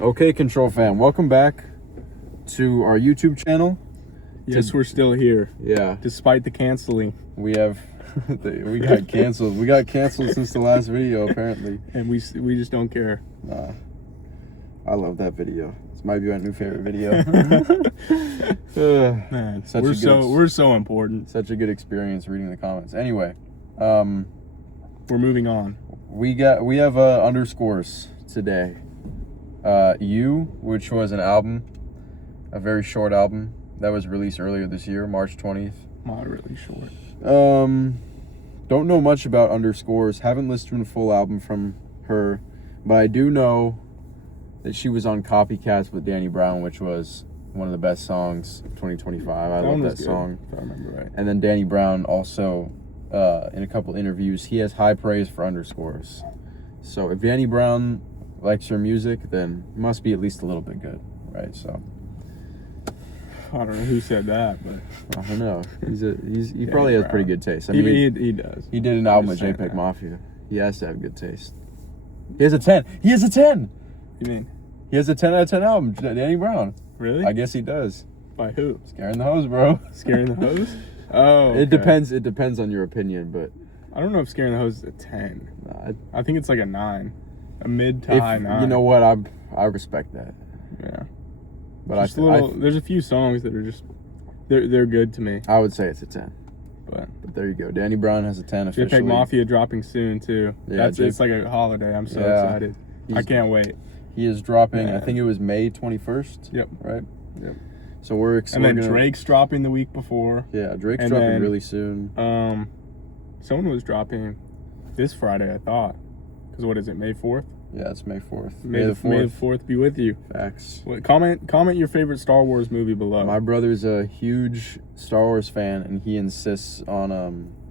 Okay, Control Fam, welcome back to our YouTube channel. Yes, we're still here. Yeah, Despite the canceling. we got canceled. We got canceled since the last video, apparently. And we just don't care. Nah, I love that video. This might be my new favorite video. Man, we're so important. Such a good experience reading the comments. Anyway, we're moving on. we have underscores today. You, which was an album, a very short album that was released earlier this year, March 20th. Moderately short. Don't know much about underscores. Haven't listened to a full album from her, but I do know that she was on Copycats with Danny Brown, which was one of the best songs of 2025. I love that song, if I remember right. And then Danny Brown also, in a couple interviews, he has high praise for underscores. So if Danny Brown likes your music, then it must be at least a little bit good, right? So I don't know who said that, but I don't know. He probably has pretty good taste. I mean, he does. He did an album with JPEG Mafia. He has to have good taste. He has a 10. He has a 10. You mean? He has a 10 out of 10 album, Danny Brown. Really? I guess he does. By who? Scaring the Hose, bro. Scaring the Hose? Oh, okay. It depends on your opinion, but I don't know if Scaring the Hose is a 10. Nah, I think it's like a 9. A mid to high 9. You know what? I respect that. Yeah. But there's a few songs that are just they're good to me. I would say it's a 10. But there you go. Danny Brown has a 10 officially. JPEG Mafia dropping soon too. Yeah, it's like a holiday. I'm so excited. I can't wait. He is dropping. I think it was May 21st. Yep. Right. Yep. So we're excited. And then Drake's dropping the week before. Yeah, Drake's dropping really soon. Someone was dropping this Friday, I thought. Because what is it? May 4th. Yeah, it's May 4th. May the 4th be with you. Facts. Comment your favorite Star Wars movie below. My brother's a huge Star Wars fan, and he insists on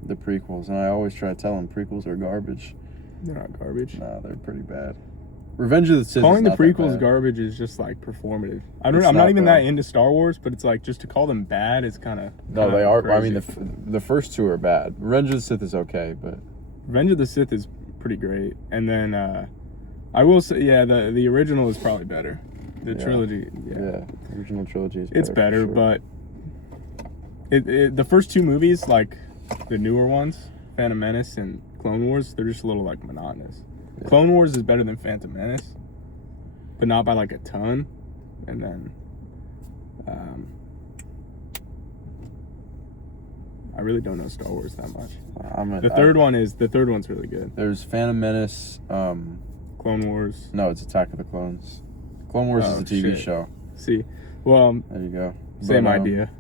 the prequels. And I always try to tell him prequels are garbage. They're not garbage. Nah, they're pretty bad. Revenge of the Sith. Calling the prequels garbage is just like performative. I'm not even that into Star Wars, but it's like just to call them bad is kind of. No, they are. Crazy. I mean, the first two are bad. Revenge of the Sith is okay, but Revenge of the Sith is pretty great. And then I will say, the original is probably better. The trilogy, the original trilogy is better. It's better, but the first two movies, like the newer ones, Phantom Menace and Clone Wars, they're just a little like monotonous. Yeah. Clone Wars is better than Phantom Menace, but not by like a ton. And then I really don't know Star Wars that much. The third one's really good. There's Phantom Menace, Clone Wars. No, it's Attack of the Clones. Clone Wars is a TV show. See, well, there you go. Same idea.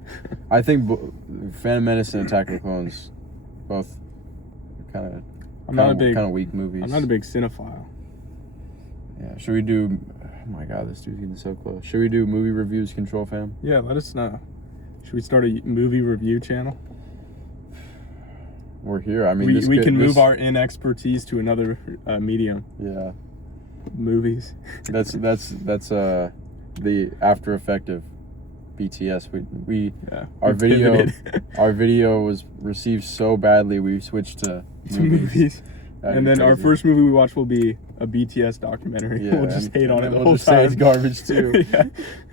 I think Phantom Menace and Attack of the Clones, both kind of weak movies. I'm not a big cinephile. Yeah, should we do? Oh my God, this dude's getting so close. Should we do movie reviews, Control Fam? Yeah, let us know. Should we start a movie review channel? We're here. I mean, we can move our inexpertise to another medium. Yeah. Movies. That's the after effect of BTS. Our video was received so badly we switched to movies. And then our first movie we watch will be a BTS documentary. Yeah, we'll just hate on it the whole time. Say it's garbage too. Yeah.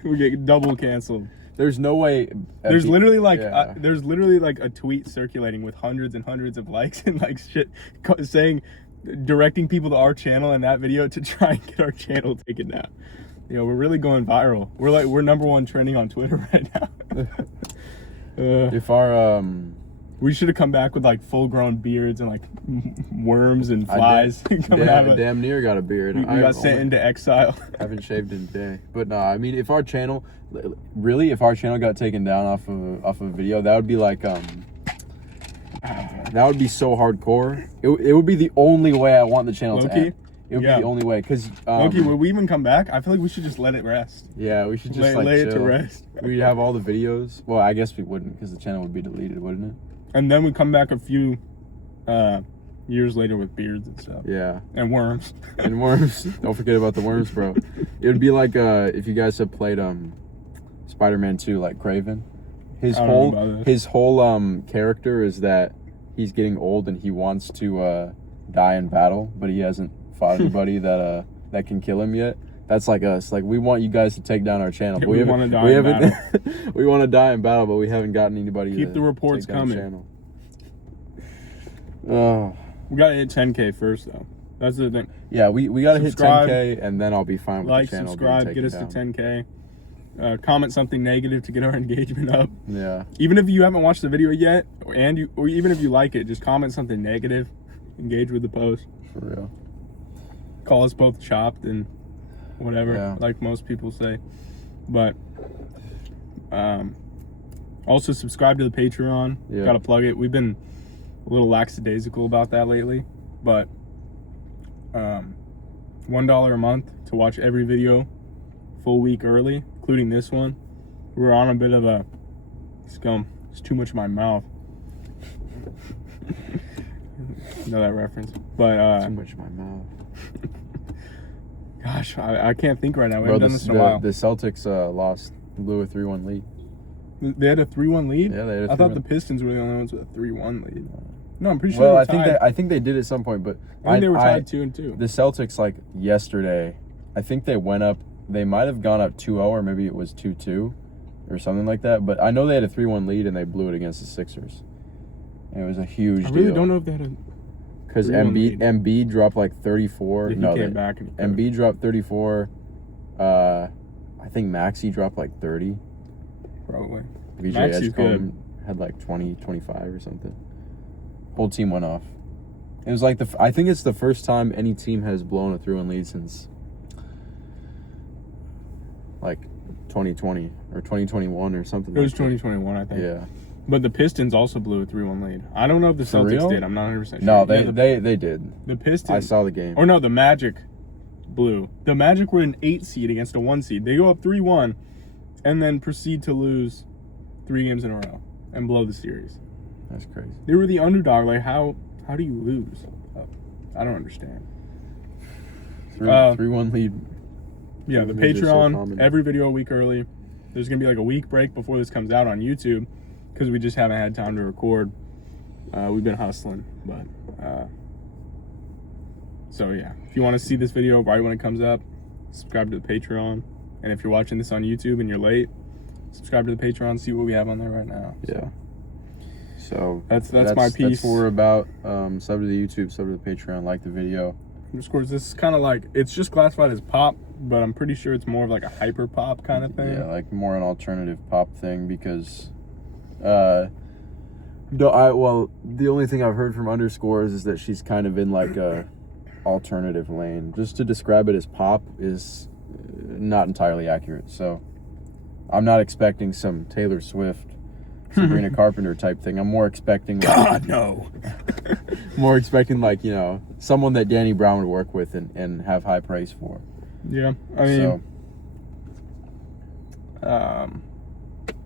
We get double canceled. There's no way. There's literally like a tweet circulating with hundreds and hundreds of likes and like shit saying, directing people to our channel in that video to try and get our channel taken down. You know, we're really going viral. We're number one trending on Twitter right now. We should have come back with like full-grown beards and like worms and flies. Damn near got a beard. We got sent into exile. Haven't shaved in a day. But no, I mean, if our channel got taken down off of a video, that would be like that would be so hardcore. It would be the only way I want the channel to end. It would be the only way, because Loki, will we even come back? I feel like we should just let it rest. Yeah, we should just lay chill. It to rest. We'd have all the videos. Well, I guess we wouldn't, because the channel would be deleted, wouldn't it? And then we come back a few years later with beards and stuff. Yeah. And worms. Don't forget about the worms, bro. It would be like if you guys have played Spider-Man 2, like Kraven. His whole character is that he's getting old and he wants to die in battle, but he hasn't fought anybody that that can kill him yet. That's like us. Like, we want you guys to take down our channel. But we want to die in battle. We want to die in battle, but we haven't gotten anybody Keep to the reports take down coming. the channel. Oh. We got to hit 10K first, though. That's the thing. Yeah, we got to hit Subscribe, 10K, and then I'll be fine with the channel. Subscribe, get us to 10K. Comment something negative to get our engagement up. Yeah. Even if you haven't watched the video yet, or even if you like it, just comment something negative. Engage with the post. For real. Call us both chopped and whatever, Yeah. like most people say. But also subscribe to the Patreon. Yeah. Gotta plug it. We've been a little lackadaisical about that lately, but $1 a month to watch every video full week early, including this one. We're on a bit of a scum. It's too much in my mouth. Know that reference, but Too much in my mouth. gosh, I can't think right now. We Bro, haven't done this in a while. the Celtics blew a 3-1 lead. They had a 3-1 lead. Yeah, they had a I thought 3-1. the Pistons were the only ones with a 3-1 lead. No, I'm pretty sure. Well, they I were think tied. they did at some point, but I think they were tied 2-2. The Celtics, like yesterday, I think they went up. They might have gone up 2-0, or maybe it was 2-2, or something like that. But I know they had a 3-1 lead and they blew it against the Sixers. And it was a huge deal. I really don't know if they had a. Because 3-1 lead. Embiid dropped like 34. Yeah, he no, came back and Embiid dropped 34. I think Maxey dropped like 30. Probably. VJ Maxey's Edgecombe had like 20, 25 or something. Whole team went off. It was like I think it's the first time any team has blown a 3-1 lead since like 2020 or 2021 or something. It was like 2021, I think. that. Yeah. But the Pistons also blew a 3-1 lead. I don't know if the For Celtics real? did. I'm not 100% sure. No, Yeah, they did. the Pistons. I saw the game. Or no, the Magic blew. The Magic were an 8 seed against a 1 seed. They go up 3-1 and then proceed to lose 3 games in a row and blow the series. That's crazy. They were the underdog. Like, how do you lose? I don't understand. 3-1 lead. Yeah, the These are so Patreon, common. every video a week early. There's going to be like a week break before this comes out on YouTube because we just haven't had time to record. We've been hustling, but so yeah. If you want to see this video right when it comes up, subscribe to the Patreon. And if you're watching this on YouTube and you're late, subscribe to the Patreon, see what we have on there right now. Yeah. So that's my piece. That's what we're about. Sub to the YouTube, sub to the Patreon, like the video. Underscores, this is kind of like, it's just classified as pop, but I'm pretty sure it's more of like a hyper pop kind of thing. Yeah, like more an alternative pop thing because the only thing I've heard from Underscores is that she's kind of in like a alternative lane. Just to describe it as pop is not entirely accurate. So I'm not expecting some Taylor Swift, Sabrina Carpenter type thing. I'm more expecting God, no. more expecting like, you know, someone that Danny Brown would work with and have high praise for. Yeah, I mean,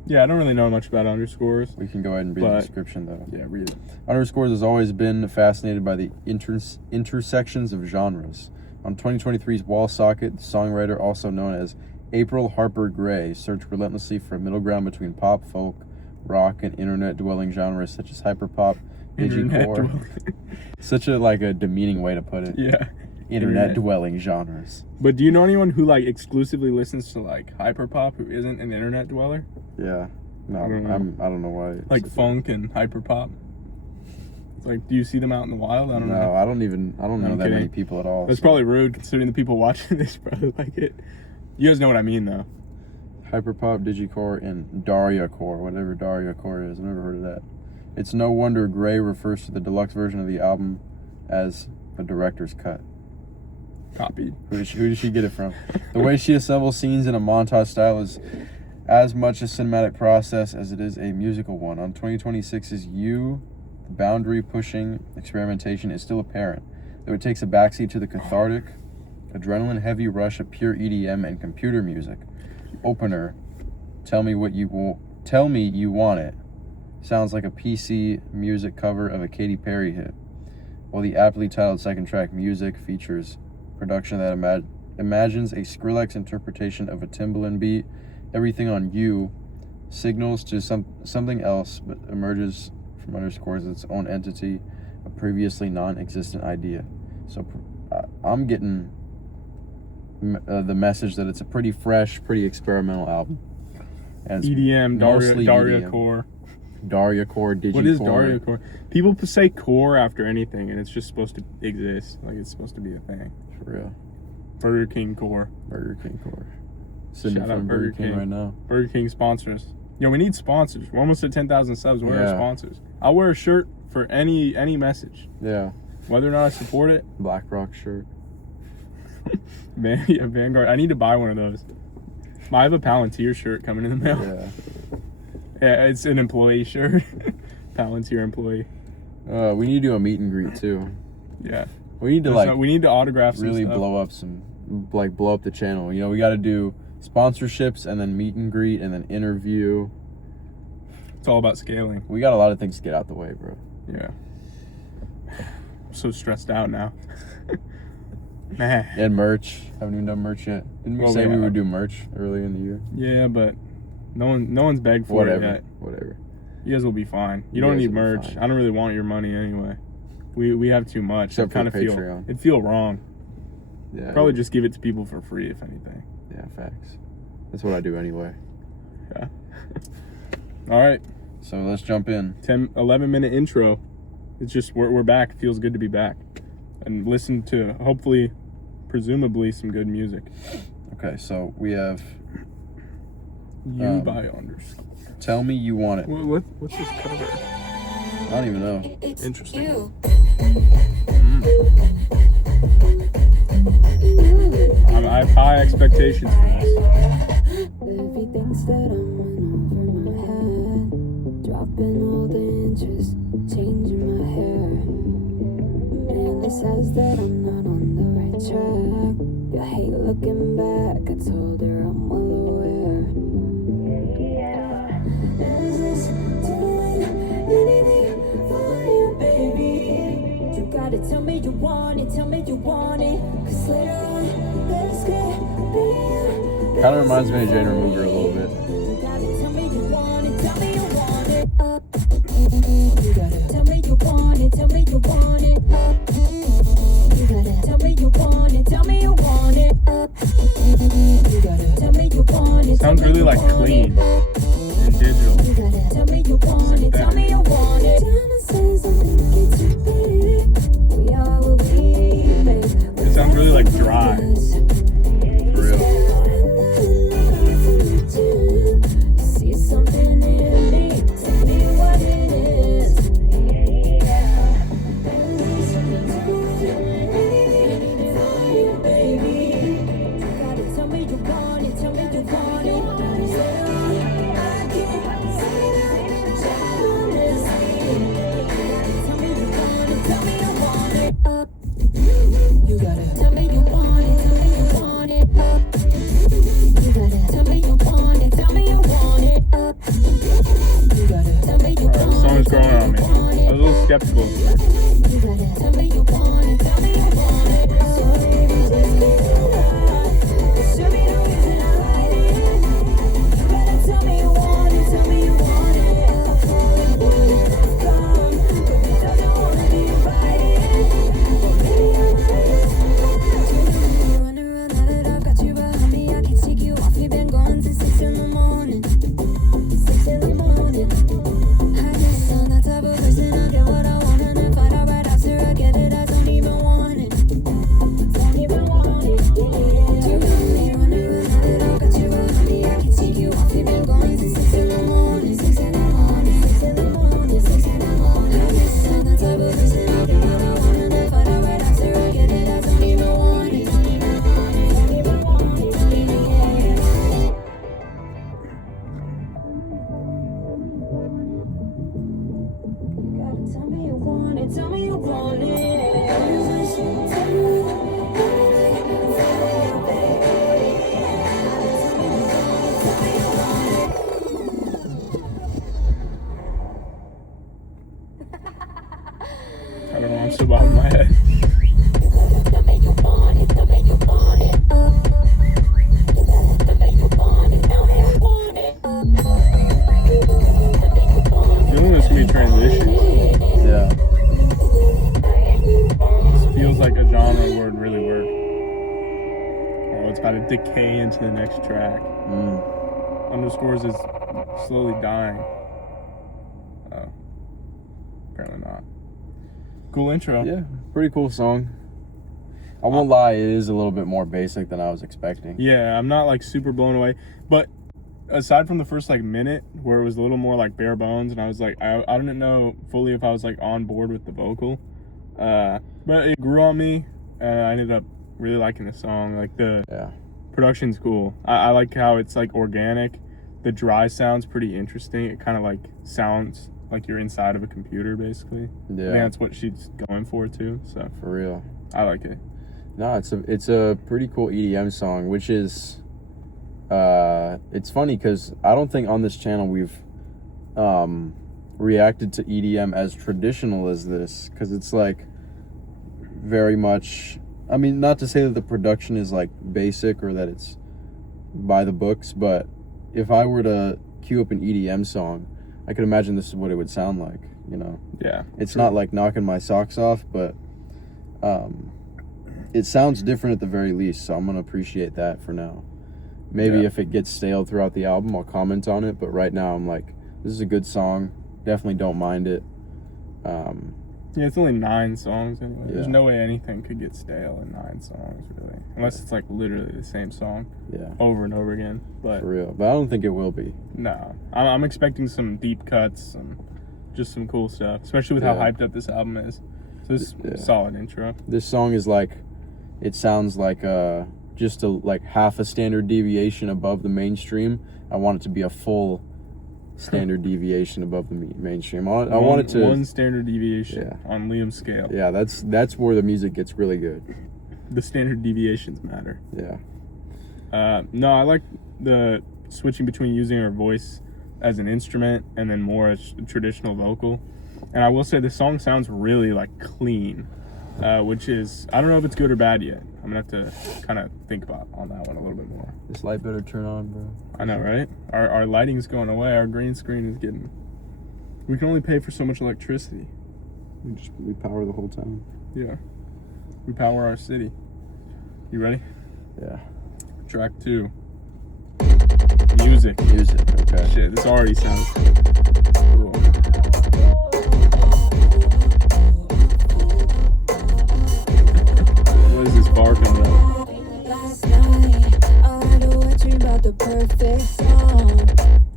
yeah, I don't really know much about Underscores. We can go ahead and read the description though. Yeah, read it. Underscores has always been fascinated by the intersections of genres. On 2023's wall socket, the songwriter, also known as April Harper Gray, searched relentlessly for a middle ground between pop, folk, rock, and internet-dwelling genres such as hyperpop, digicore. Such a demeaning way to put it. Yeah. Internet-dwelling genres. But do you know anyone who like exclusively listens to like hyperpop who isn't an internet dweller? Yeah. No, I don't know why. Like funk and hyperpop. Like, do you see them out in the wild? I don't know. No, I don't know that many people at all. That's probably rude considering the people watching this probably like it. You guys know what I mean though. Hyperpop, digicore, and Dariacore, whatever Dariacore is. I've never heard of that. It's no wonder Gray refers to the deluxe version of the album as a director's cut. Copied. Who did she get it from? The way she assembles scenes in a montage style is as much a cinematic process as it is a musical one. On 2026's You, the boundary-pushing experimentation is still apparent, though it takes a backseat to the cathartic, adrenaline-heavy rush of pure EDM and computer music. Opener, Tell Me You Want It, sounds like a PC music cover of a Katy Perry hit, while the aptly titled second track, Music, features production that imagines a Skrillex interpretation of a Timbaland beat. Everything on You signals to something else, but emerges from Underscores its own entity, a previously non-existent idea. So I'm getting the message that it's a pretty fresh, pretty experimental album. And it's EDM, mostly Daria EDM. core. Daria core, Digi What is core. Daria core? People say core after anything, and it's just supposed to exist. Like, it's supposed to be a thing. For real. Burger King core. Burger King core. Sitting Shout in front out of Burger King right now. Burger King sponsors. Yo, we need sponsors. We're almost at 10,000 subs. Where are Yeah. our sponsors? I'll wear a shirt for any message. Yeah. Whether or not I support it. Black Rock shirt. Vanguard. I need to buy one of those. I have a Palantir shirt coming in the mail. Yeah. Yeah, it's an employee shirt. Palantir employee. We need to do a meet and greet too. Yeah. We need to we need to autograph some really stuff. blow up the channel. You know, we got to do sponsorships and then meet and greet and then interview. It's all about scaling. We got a lot of things to get out the way, bro. Yeah. I'm so stressed out now. Man. And merch. Haven't even done merch yet. Didn't we say we would do merch earlier in the year? Yeah, but no one's begged for it yet. Whatever. You guys will be fine. You don't need merch. I don't really want your money anyway. We have too much. Except kind of Patreon. It'd feel wrong. Yeah. Probably just give it to people for free, if anything. Yeah, facts. That's what I do anyway. Yeah. All right. So let's jump in. 11-minute intro. It's just we're back. It feels good to be back, and listen to hopefully, presumably, some good music. Okay, so we have You by underscore. Tell Me You Want It. What's this cover? I don't even know. Interesting. I have high expectations for this. Everything's that I'm over my head, dropping all the interest, changing my hair. Man, it says that I'm not on the right track. You hate looking back. I told her I'm well aware. Is this doing anything for you, baby? You gotta tell me you want it, tell me you want it. 'Cause later on, this could be you. Kind of reminds me of Jane Remover a little bit. You gotta tell me you want it, tell me you want it. You gotta tell me you want it, tell me you want it. You gotta tell me you want it, tell me you want it. You gotta tell me you want it. Sounds really like clean and digital. You gotta tell me you want it, tell me you want it. Diamond says I think it's too big. We all will be, babe. It sounds really like dry. For real. See something in me, tell me what it is. Baby, you gotta tell me you want it, tell me you want it. I can't say that honestly. Tell me you want it, tell me you want it. You gotta tell me you want it, tell me you want it. You gotta tell me you want it, tell me you want it. You gotta tell me you want it. This song is growing on me. I was a little skeptical. You gotta tell me you want it, tell me you want it. So baby, just keep it alive. Show me no reason decay into the next track. Underscores is slowly dying. Oh, apparently not. Cool intro. Yeah, pretty cool song. I won't lie, it is a little bit more basic than I was expecting. Yeah, I'm not like super blown away, but aside from the first like minute where it was a little more like bare bones, and I was like, I didn't know fully if I was like on board with the vocal, but it grew on me, and I ended up really liking the song. Like the production's cool. I like how it's like organic. The dry sound's pretty interesting. It kind of like sounds like you're inside of a computer, basically. Yeah, I think that's what she's going for too. So for real, I like it. No, it's a pretty cool EDM song, which is it's funny because I don't think on this channel we've reacted to EDM as traditional as this, because it's like very much, I mean, not to say that the production is like basic or that it's by the books, but if I were to cue up an EDM song, I could imagine this is what it would sound like, you know? Yeah. It's not like knocking my socks off, but it sounds different at the very least, so I'm going to appreciate that for now. Maybe if it gets stale throughout the album, I'll comment on it, but right now I'm like, this is a good song. Definitely don't mind it. Yeah, it's only 9 songs anyway. Yeah. There's no way anything could get stale in 9 songs, really. Unless it's like literally the same song over and over again. But for real. But I don't think it will be. No. I'm expecting some deep cuts and just some cool stuff, especially with how hyped up this album is. So this is a solid intro. This song is like, it sounds like just like half a standard deviation above the mainstream. I want it to be a full standard deviation above the mainstream. I want it to one standard deviation on Liam's scale. Yeah, that's where the music gets really good. The standard deviations matter. Yeah. No, I like the switching between using her voice as an instrument and then more as a traditional vocal. And I will say the song sounds really like clean, which is, I don't know if it's good or bad yet. I'm gonna have to kind of think about on that one a little bit more. This light better turn on, bro. I know, right? Our lighting's going away. Our green screen is getting. We can only pay for so much electricity. We power the whole town. Yeah. We power our city. You ready? Yeah. Track 2. Music. Okay. Shit, this already sounds cool. What is this barking about? Last night, I had a wet dream about the perfect song.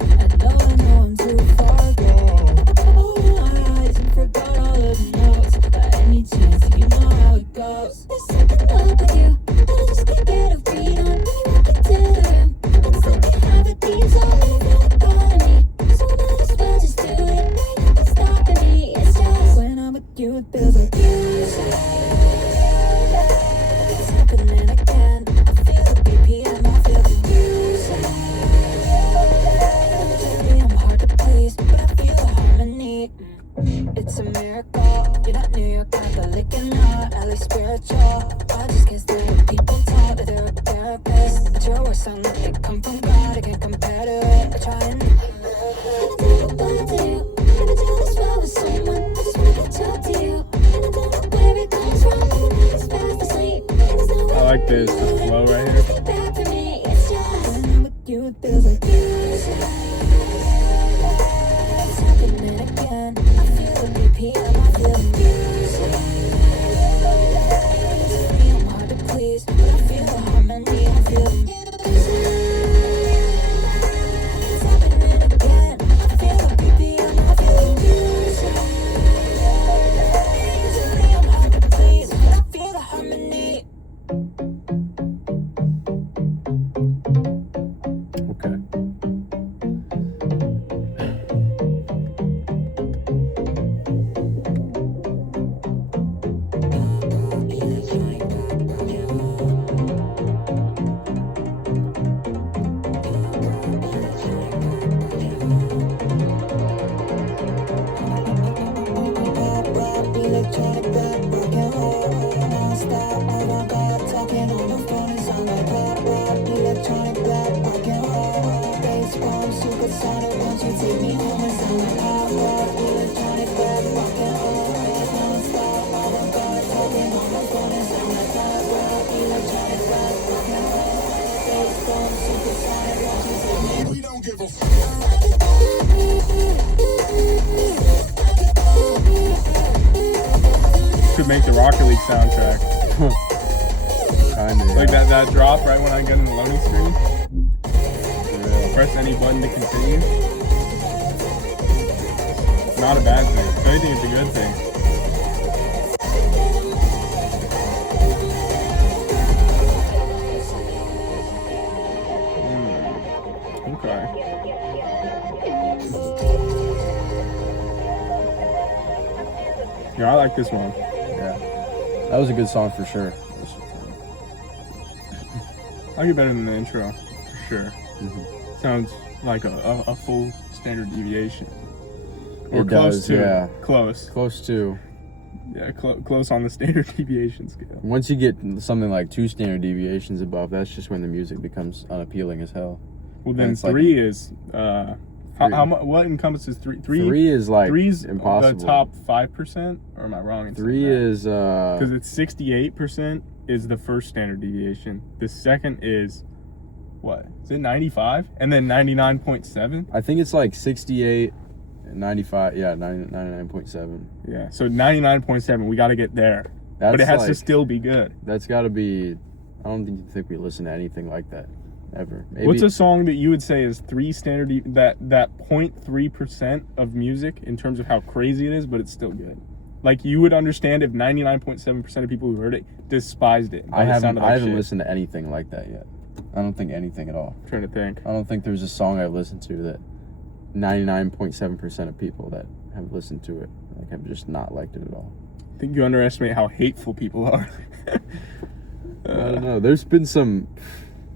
I know I'm too far gone. Opened my eyes and forgot all of the notes. By any chance, you know how it goes. There's something up with you, but I just can't get a beat on. When you walk into the room, it's like you have a theme song, and it's not bothering me. So might as well just do it. Ain't nothing stopping me. It's just when I'm with you, it feels like music. It's happening again. I feel the BPM, I feel the music. Maybe I'm hard to please, but I feel the harmony. It's a miracle. You're not New York Catholic and not at least spiritual. I just can't stand when people talk that they're a therapist. But your words sound like they come from God. I can't compare to it. I try and never back to you. Never jealous while with someone. I just wanna talk to you. And I don't know where it comes from. And the night is fast asleep. I like this, the flow right here. Back for me, it's just when I'm with you, it feels like music. It's happening again. I feel the BPM, I feel the music. To me, I'm hard to please, but I feel the harmony, I feel the music. It's happening again. I feel the BPM, I feel the music. To me, I'm hard to please, but I feel the harmony. Could make the Rocket League soundtrack. Kinda, Like yeah. that drop right when I get in the loading screen. Yeah. Press any button to continue. Not a bad thing. If anything, it's a good thing. Okay. Yeah, I like this one. Yeah. That was a good song for sure. I like it better than the intro, for sure. Mm-hmm. Sounds like a full standard deviation. Or It close does, to. yeah. Close. Close to. Yeah, close on the standard deviation scale. Once you get something like 2 standard deviations above, that's just when the music becomes unappealing as hell. Well, then it's like- 3 is what encompasses 3? 3 is like 3's impossible. the top 5%, or am I wrong? 3 is because it's 68% is the first standard deviation. The second is what? Is it 95? And then 99.7? I think it's like 68, 95, yeah, 99.7. Yeah. So 99.7, we got to get there. That's But it has like, to still be good. That's got to be. I don't think we listen to anything like that ever. Maybe, What's a song that you would say is 3 standard that 0.3% of music in terms of how crazy it is, but it's still good? Like you would understand if 99.7% of people who heard it despised it. I haven't Like shit. listened to anything like that yet. I don't think anything at all. I'm trying to think. I don't think there's a song I've listened to that 99.7% of people that have listened to it like have just not liked it at all. I think you underestimate how hateful people are. I don't know. There's been some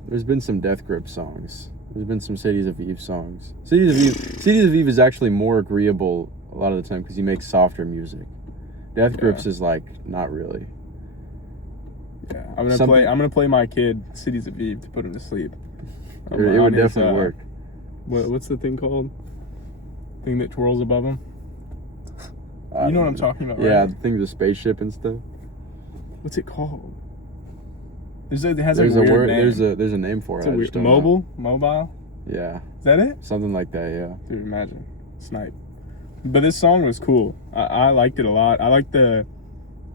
Death Grip songs. There's been some Cities of Eve songs. Cities of Eve is actually more agreeable a lot of the time because he makes softer music. Death Grips is like not really. Yeah, I'm gonna play my kid Cities of Eve to put him to sleep. It would definitely work. What's the thing called? Thing that twirls above him? I You know don't what I'm talking about, right? Yeah, the thing with the spaceship and stuff. What's it called? It has There's a a weird word. name. There's a name for it. It's a I weird just don't know. mobile. Yeah, Is that it? something like that. Yeah. Dude, imagine. Snipe. But this song was cool. I liked it a lot. I liked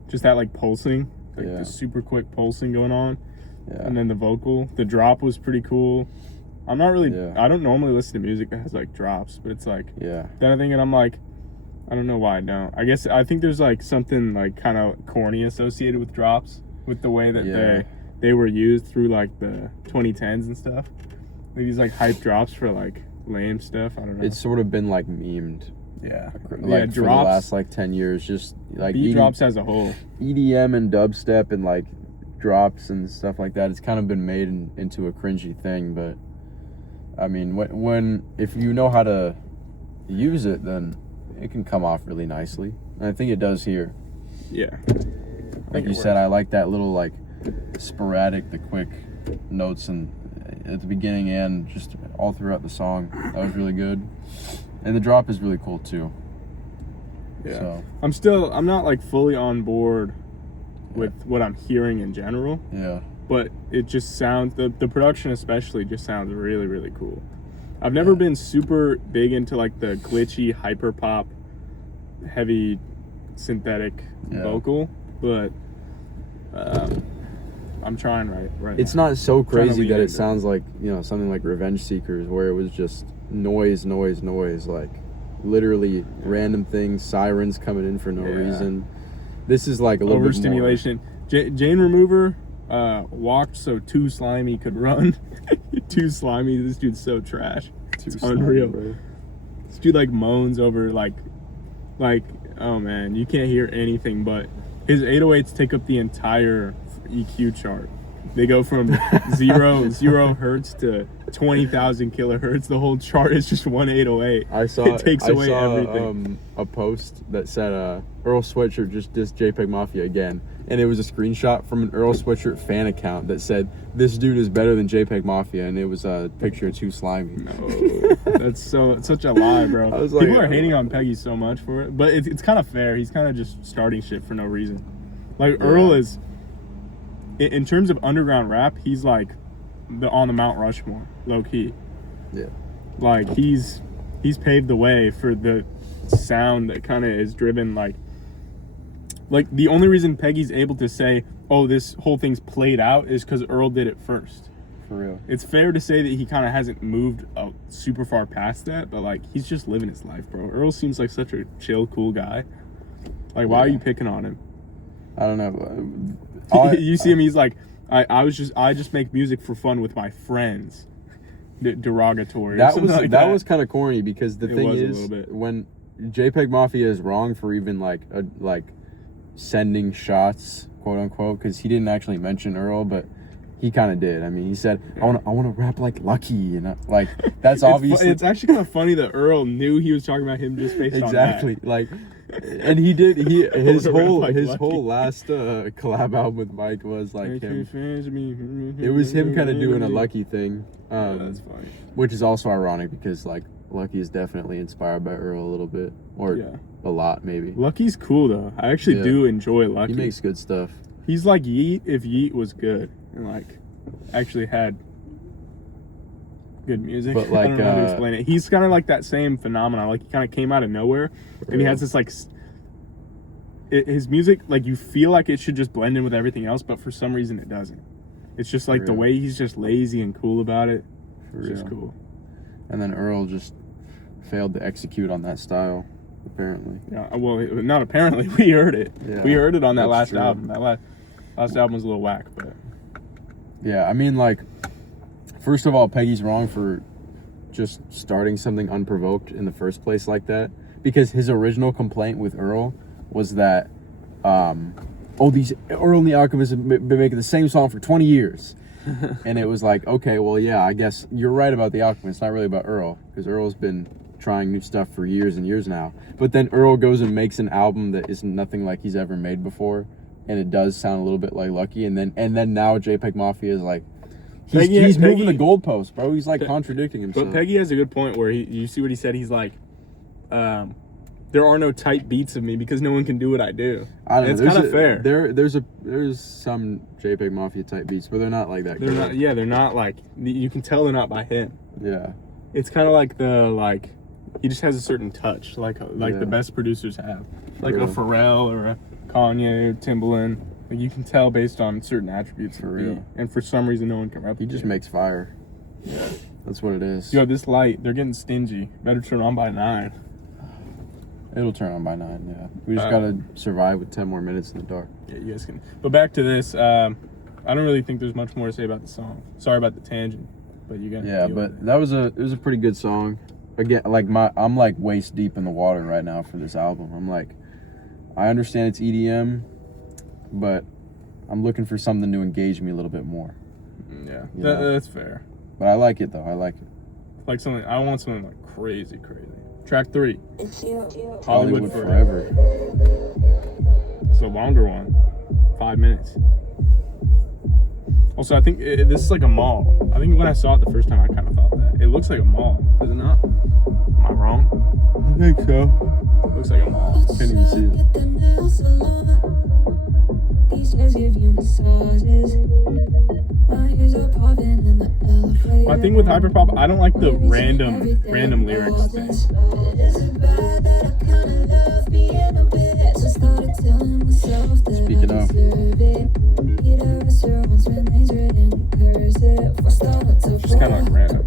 just that like pulsing, like Yeah. the super quick pulsing going on. Yeah. And then the vocal. The drop was pretty cool. I'm not really, Yeah. I don't normally listen to music that has like drops, but it's like, Yeah. then I think, and I'm like, I don't know why I don't. I think there's like something like kind of corny associated with drops, with the way that Yeah. they were used through like the 2010s and stuff. Like these like hype drops for like lame stuff. I don't know. It's sort of been like memed. Yeah. Like Yeah, for the drops. last like 10 years, just like Beat drops as a whole. EDM and dubstep and like drops and stuff like that. It's kind of been made into a cringy thing, but I mean, if you know how to use it, then it can come off really nicely. And I think it does here. Yeah. Like you said, I like that little like sporadic, the quick notes and at the beginning and just all throughout the song. That was really good. And the drop is really cool too. Yeah. So I'm not like fully on board with what I'm hearing in general, yeah. but it just sounds, the production especially just sounds really, really cool. I've never been super big into like the glitchy hyper pop heavy synthetic vocal, but I'm trying right It's now. not so Trying to crazy lean that it into it. sounds like, something like Revenge Seekers where it was just noise, like literally random things, sirens coming in for no reason. This is like a little bit more. Overstimulation. Jane Remover walked so Too Slimy could run. Too Slimy. This dude's so trash. It's unreal. Bro. This dude like moans over like oh man, you can't hear anything but his 808s take up the entire EQ chart. They go from zero hertz to 20,000 kilohertz. The whole chart is just one 808. It takes away everything. A post that said Earl Sweatshirt just dissed JPEG Mafia again, and it was a screenshot from an Earl Sweatshirt fan account that said this dude is better than JPEG Mafia, and it was a picture of Too Slimy. No, that's such a lie, bro. I was like, People are hating on Peggy so much for it, but it's kind of fair. He's kind of just starting shit for no reason. Like Earl is, in terms of underground rap, he's like on the Mount Rushmore, low key. Yeah. Like he's paved the way for the sound that kind of is driven like the only reason Peggy's able to say, oh, this whole thing's played out is because Earl did it first. For real. It's fair to say that he kind of hasn't moved super far past that, but like he's just living his life, bro. Earl seems like such a chill, cool guy. Like, why are you picking on him? I don't know. You see him, he's like, I just make music for fun with my friends. Derogatory. That was kind of corny, because the thing is, bit. when JPEG Mafia is wrong for even like sending shots, quote unquote, because he didn't actually mention Earl, but he kind of did. I mean, he said, I want to rap like Lucky, and like that's obviously. It's actually kind of funny that Earl knew he was talking about him just based on that. Exactly, like, and he did. His whole Lucky. last collab album with Mike was like him. It was him kind of doing a Lucky thing. That's funny. Which is also ironic, because like Lucky is definitely inspired by Earl a little bit, or a lot maybe. Lucky's cool though. I actually do enjoy Lucky. He makes good stuff. He's like Yeet if Yeet was good and like actually had good music. But like, I don't know how to explain it. He's kind of like that same phenomenon. Like he kind of came out of nowhere, and he has this like his music, like you feel like it should just blend in with everything else, but for some reason it doesn't. It's just like the way he's just lazy and cool about it. It's just cool. And then Earl just failed to execute on that style, apparently. Yeah, well, not apparently. We heard it. Yeah, we heard it on that last true. album. That last album was a little whack, but yeah, I mean, like, first of all, Peggy's wrong for just starting something unprovoked in the first place like that, because his original complaint with Earl was that, these Earl and the Alchemists have been making the same song for 20 years. And it was like, okay, well, yeah, I guess you're right about the Alchemist, not really about Earl, because Earl's been trying new stuff for years and years now. But then Earl goes and makes an album that is nothing like he's ever made before, and it does sound a little bit like Lucky. And then now JPEG Mafia is like, he's moving the goalposts, bro. He's like contradicting himself. But Peggy has a good point where you see what he said. He's like, there are no tight beats of me because no one can do what I do. I don't know. It's kind of fair. There's some JPEG Mafia type beats, but they're not like that. They're not like, you can tell they're not by him. Yeah. It's kind of like he just has a certain touch, like the best producers have, like a Pharrell or a Kanye or Timbaland. Like you can tell based on certain attributes for real. And for some reason, no one can replicate. He just makes fire. Yeah, that's what it is. Yo, this light, they're getting stingy. Better turn on by 9. It'll turn on by 9. Yeah, we just gotta survive with 10 more minutes in the dark. Yeah, you guys can. But back to this. I don't really think there's much more to say about the song. Sorry about the tangent, but you got. Yeah, but it was a pretty good song. Again, like I'm like waist deep in the water right now for this album. I'm like, I understand it's EDM, but I'm looking for something to engage me a little bit more. Yeah, that's fair. But I like it though. I like it. Like something. I want something like crazy. Track 3. Hollywood Forever. It's a longer one. 5 minutes. Also, I think this is like a mall. I think when I saw it the first time, I kind of thought that. It looks like a mall. Does it not? Am I wrong? I think so. It looks like a mall. Can't even see it. My thing with hyperpop, I don't like the random lyrics thing. Speaking of, just kind of like random.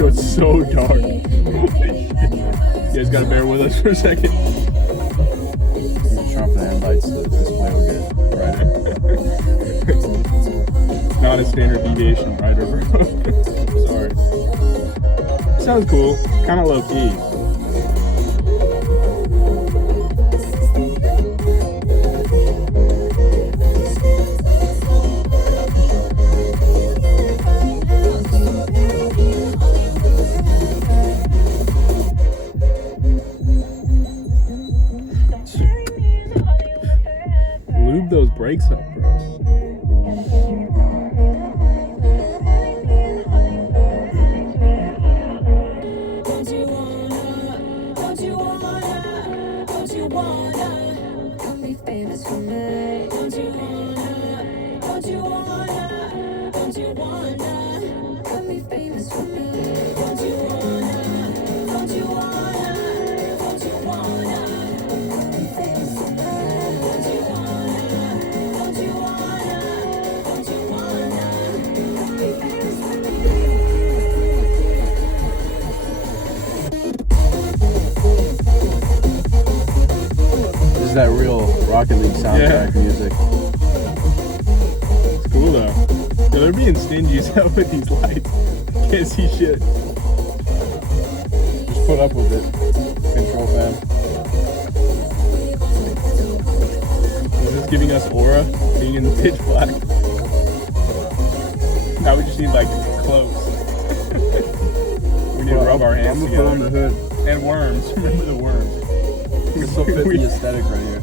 It's so dark. You guys gotta bear with us for a second. Trump the headlights, the display will get brighter. Not a standard deviation, right? Sorry. Sounds cool. Kind of low key. lube those brakes up, bro. Don't you wanna, don't you wanna, don't you wanna come be famous for me? Don't you wanna, don't you wanna, don't you wanna come be famous for me? Don't you wanna, don't you wanna, don't you wanna come be famous for me? Don't you wanna, don't you wanna, don't you wanna come be famous for me? This is that real Rocket League soundtrack music. It's cool though. Yo, they're being stingy as hell with these lights. Can't see shit. Just put up with it. Control Fam. Is this giving us aura? Being in the pitch black? Now we just need like clothes. We need to rub our hands I'm gonna put on the together. hood. And worms. Remember the worms. This will fit the aesthetic right here.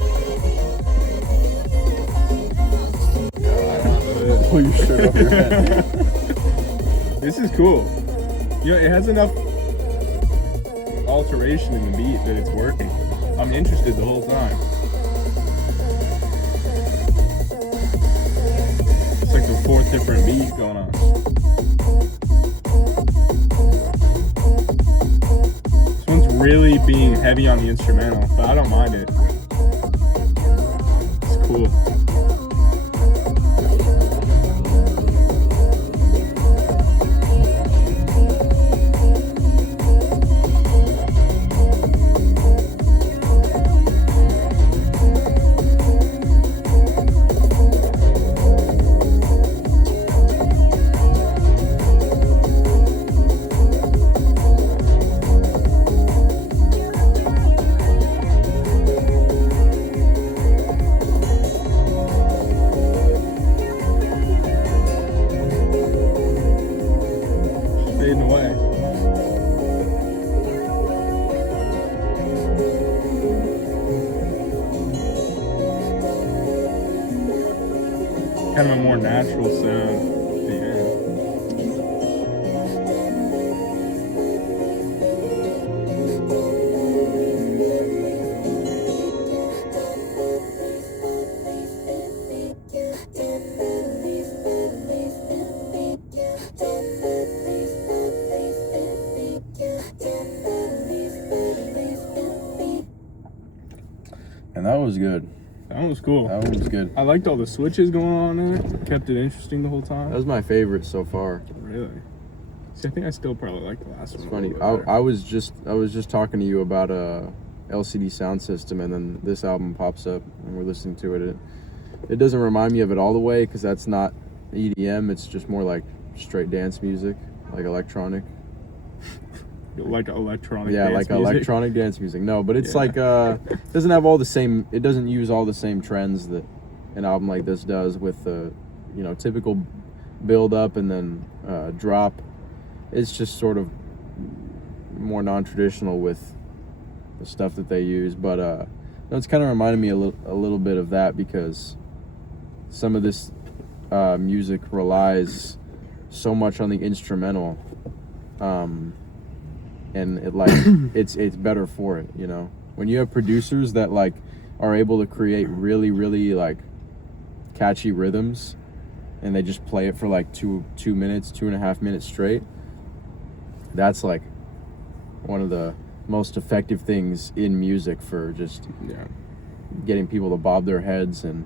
Pull your shirt off your head. This is cool. You know, it has enough alteration in the beat that it's working. I'm interested the whole time. It's like the fourth different beat going on. This one's really being heavy on the instrumental, but I don't mind it. It's cool. Fading away. Kind of a more natural sound at the end. And that was good. That one was cool. That one was good. I liked all the switches going on in it. Kept it interesting the whole time. That was my favorite so far. Really? See, I think I still probably like the last It's one. funny. a little bit I was just talking to you about a LCD sound system, and then this album pops up, and we're listening to it. It doesn't remind me of it all the way because that's not EDM. It's just more like straight dance music, like electronic. better. Like electronic. Yeah, dance like music. electronic dance music. No, but it's Yeah. like doesn't have all the same. It doesn't use all the same trends that an album like this does with the typical build up and then drop. It's just sort of more non-traditional with the stuff that they use, but it's kind of reminded me a little bit of that because some of this music relies so much on the instrumental, and it like it's better for it. When you have producers that like are able to create really really like catchy rhythms, and they just play it for like 2.5 minutes straight. That's like one of the most effective things in music for just getting people to bob their heads and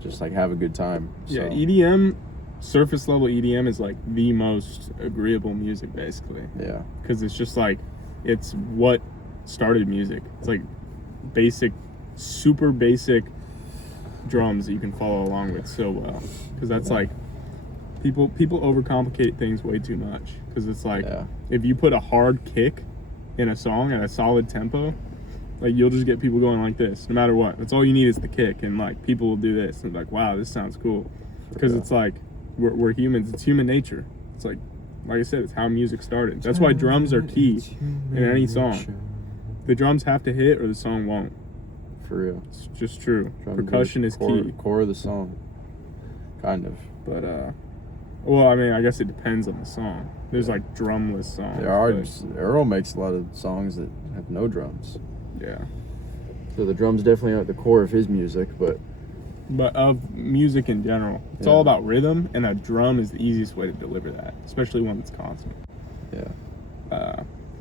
just like have a good time. Yeah, So, EDM, surface level EDM is like the most agreeable music basically. yeah. Because it's just like, it's what started music. It's like basic, super basic drums that you can follow along with so well. Because that's like, people overcomplicate things way too much. Because it's like, if you put a hard kick in a song at a solid tempo, like you'll just get people going like this no matter what. That's all you need is the kick, and like people will do this and like, wow, this sounds cool. Because it's like we're humans. It's human nature. It's like I said, it's how music started. That's why drums are key in any song. The drums have to hit or the song won't. For real. It's just true. Drums Percussion is key. Core of the song. Kind of. But well, I mean, I guess it depends on the song. There's like drumless songs. There are. but- Earl makes a lot of songs that have no drums. Yeah. So the drums definitely are at the core of his music, but of music in general. It's Yeah. all about rhythm, and a drum is the easiest way to deliver that, especially one that's constant. yeah.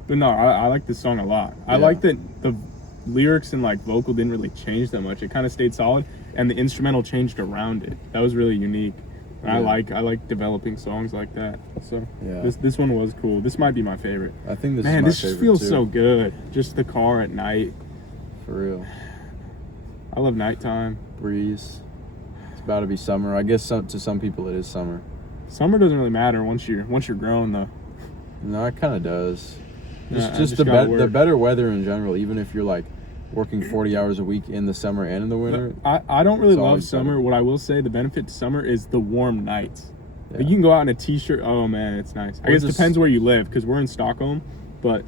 But no, I like this song a lot. I Yeah. like that the lyrics and like vocal didn't really change that much. It kind of stayed solid, and the instrumental changed around it. That was really unique. And Yeah. I like developing songs like that. So Yeah. this one was cool. This might be my favorite. I think this Man, is my this favorite feels too. so good. Just the car at night. For real. I love nighttime. Breeze. It's about to be summer. I guess to some people it is summer. Summer doesn't really matter once you're grown though. No, it kind of does. Yeah, I Just just gotta the work. better weather in general, even if you're like working 40 hours a week in the summer and in the winter. I don't really It's love always summer. better. What I will say, the benefit to summer is the warm nights. Yeah. Like you can go out in a t-shirt. Oh man, it's nice. I Or guess it just- depends where you live, because we're in Stockholm, but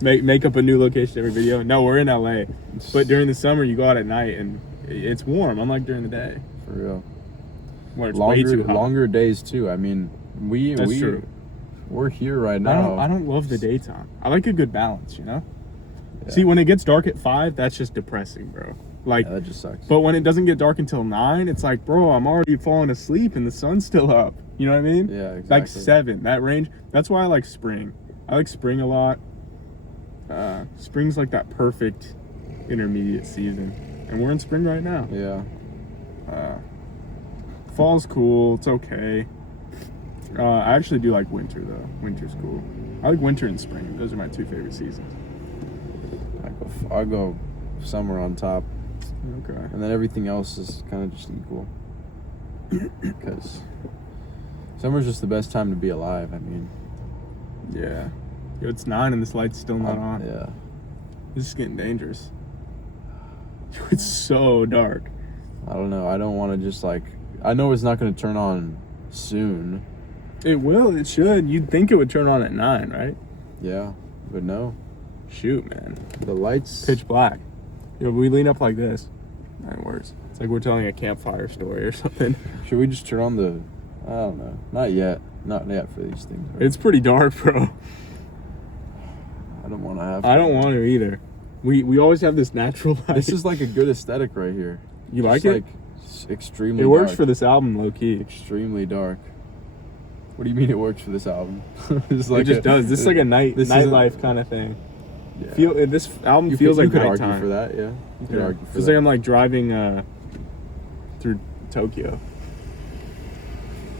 make up a new location every video. No, we're in LA, but during the summer you go out at night and it's warm, unlike during the day For real. where it's way too hot. Longer days too. I mean, That's true. we're here right now. I don't love the daytime. I like a good balance, you know. Yeah. See, when it gets dark at 5, that's just depressing, bro. Like, Yeah, that just sucks. but when it doesn't get dark until 9, it's like, bro, I'm already falling asleep and the sun's still up. You know what I mean? Yeah, exactly. Like 7, that range. That's why I like spring. I like spring a lot. Spring's like that perfect intermediate season, and we're in spring right now. Yeah. Fall's cool. It's okay. I actually do like winter though. Winter's cool. I like winter and spring. Those are my 2 favorite seasons. I go summer on top, Okay. and then everything else is kind of just equal. Because summer's just the best time to be alive. I mean, Yeah. Yo, it's 9 and this light's still not on. Yeah. This is getting dangerous. It's so dark. I don't know. I don't want to just like. I know it's not going to turn on soon. It will. It should. You'd think it would turn on at 9, right? Yeah, but no. Shoot, man. The lights. Pitch black. Yo, we lean up like this. It works. It's like we're telling a campfire story or something. Should we just turn on the? I don't know. Not yet. Not yet for these things. Right? It's pretty dark, bro. I don't want to have. I don't want to either. We always have this natural light. This is like a good aesthetic right here. You like Just it? It's extremely. It works dark. for this album, low key. Extremely dark. What do you mean it works for this album? It's It just does. This is like a this isn't- nightlife kind of thing. Yeah. This album You feels could, like you could nighttime. argue for that. Yeah. You could Yeah. argue for Feels that. like I'm like driving through Tokyo.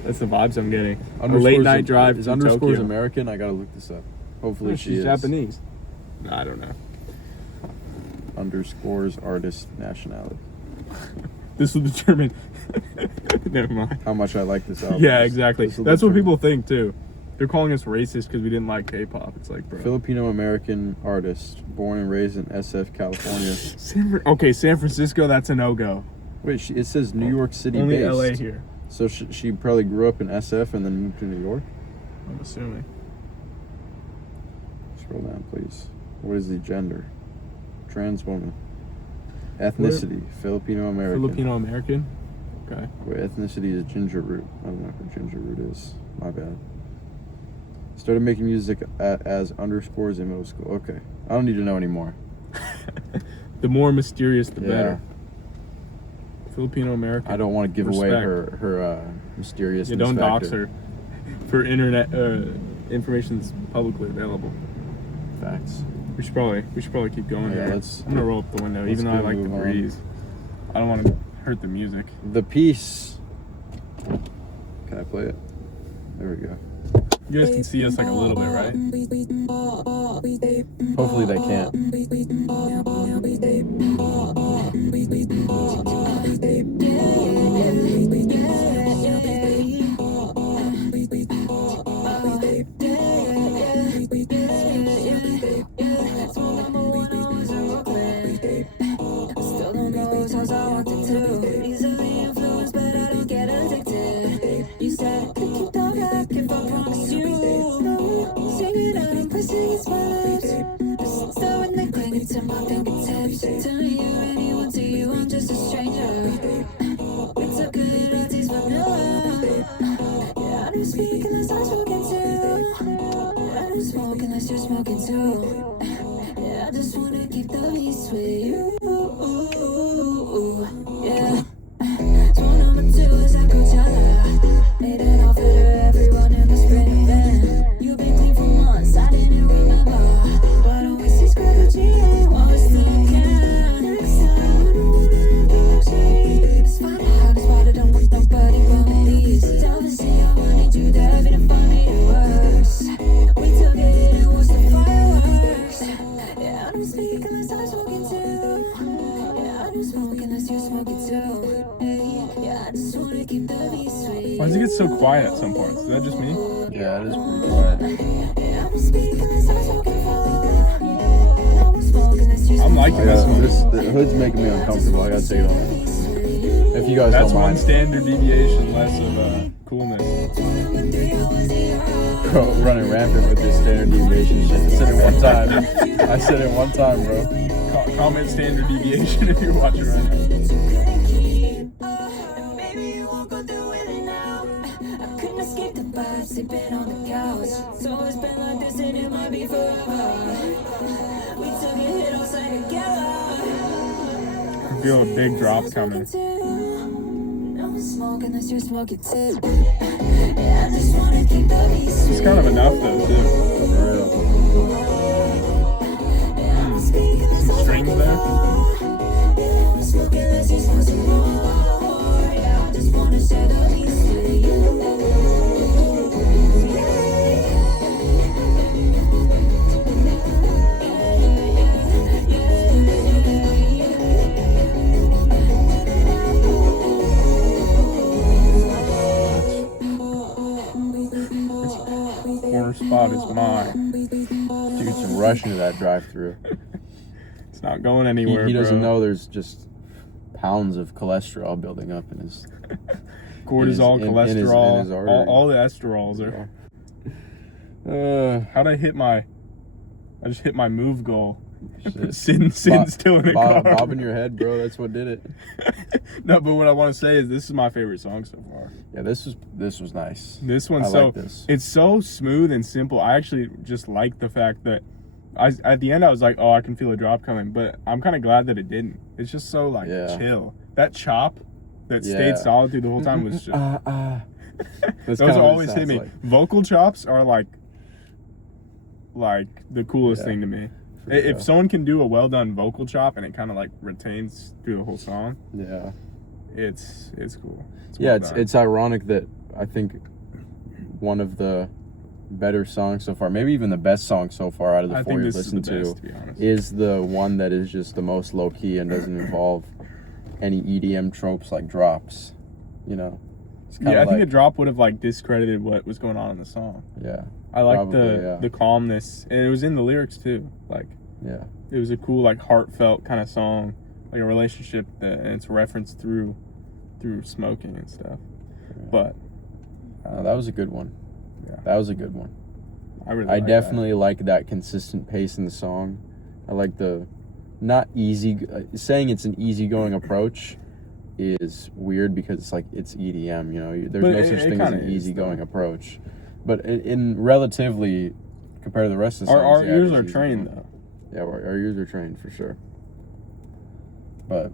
That's the vibes I'm getting. A late Underscores night Am- drive Is through underscores Tokyo. American? I gotta look this up. Hopefully No, she she's is. Japanese. No, I don't know. Underscores artist nationality. This will determine. Never mind. How much I like this album. Yeah, exactly. This will That's what determine- people think too. They're calling us racist because we didn't like K-pop. It's like, bro. Filipino American artist, born and raised in SF, California. San Francisco, that's a no-go. Wait, it says New York City Only based. LA here. So she probably grew up in SF and then moved to New York. I'm assuming. Scroll down, please. What is the gender? Trans woman. Ethnicity, Filipino American. Filipino American. Okay. Wait, ethnicity is ginger root. I don't know what ginger root is. My bad. Started making music as underscores in middle school. Okay. I don't need to know anymore. The more mysterious, the Yeah. better. Filipino American. I don't want to give away Respect. her mysteriousness. You don't dox factor. her for internet information that's publicly available. Facts. We should probably keep going Yeah, here. let's- I'm gonna roll up the window, let's even though I go like the move on. breeze. I don't want to hurt the music. The Piece. Can I play it? There we go. You guys can see us like a little bit, right? Hopefully they can't. Still don't know whose house I walked into. Easily influenced, but I don't get addicted. You said, could keep the back if I promise you. Sing it out and pushing its my lips. Start with me clinging to my fingertips. Tell me speak unless I'm smoking too. I don't smoke unless you're smoking too. Yeah, I just wanna keep the peace with you. Yeah. Sworn number 2 is at Coachella. Made an offer to everyone in the spring then. You've been clean for months, I didn't remember. But always see scratching while we're still can. Next time, I don't wanna be cheap. Spot it, don't want nobody but me. Tell the city I wanted you there, even if I made it worse. We took it and watched the fireworks. Yeah, I don't speak unless I'm smoking too. Yeah, I don't smoke unless you're smoking too. Yeah, I just wanna keep the peace sweet. Why does it get so quiet at some parts? Is that just me? Yeah, it is pretty quiet. Yeah, I don't speak unless I'm smoking for. I don't smoke unless you're I'm liking this one. The hood's making me uncomfortable. I gotta take it off. If you guys That's don't one mind. standard deviation less of coolness. Bro, running rampant with this standard deviation shit. I said it one time. I said it one time, bro. Comment standard deviation if you're watching right now. Maybe you won't go through with it now. I couldn't escape the vibe, sleeping on the couch. So it's been like this and it might be forever. We took a hit outside together. I feel a big drop coming. No smoke unless you're smoking too. Yeah, I just wanna keep the peace. It's kind of enough though too. Some strings there. Yeah, smoke unless you smoke some more. Yeah, I just wanna share the peace with you. Corner spot is mine. You get some rush into that drive-through. It's not going anywhere. He doesn't bro. know there's just pounds of cholesterol building up in his Cortisol, in his cholesterol, artery. all the esterols are. How'd I hit my? I just hit my move goal. Shit. Sin still in the car. bobbing your head, bro. That's what did it. No, but what I want to say is this is my favorite song so far. Yeah, this was nice. This one's I so like this. it's so smooth and simple. I actually just like the fact that at the end I was like, oh, I can feel a drop coming, but I'm kind of glad that it didn't. It's just so like chill. That chop that stayed solid through the whole time was just. Those always hit me. Like. Vocal chops are like the coolest thing to me. If someone can do a well done vocal chop and it kind of like retains through the whole song, it's cool. It's ironic that I think one of the better songs so far, maybe even the best song so far out of the 4 you've listened to, is the one that is just the most low key and doesn't involve any EDM tropes like drops. You know. I think a drop would have like discredited what was going on in the song. Yeah. I like the calmness, and it was in the lyrics too. Like, it was a cool, like, heartfelt kind of song, like a relationship, and it's referenced through smoking and stuff. Yeah. But no, that was a good one. Yeah, that was a good one. I definitely like that consistent pace in the song. I like the not easy. Saying it's an easygoing approach is weird because it's like it's EDM. You know, there's no such thing as an easygoing approach. But in relatively, compared to the rest of the songs, our ears are trained though. Yeah, our ears are trained for sure. But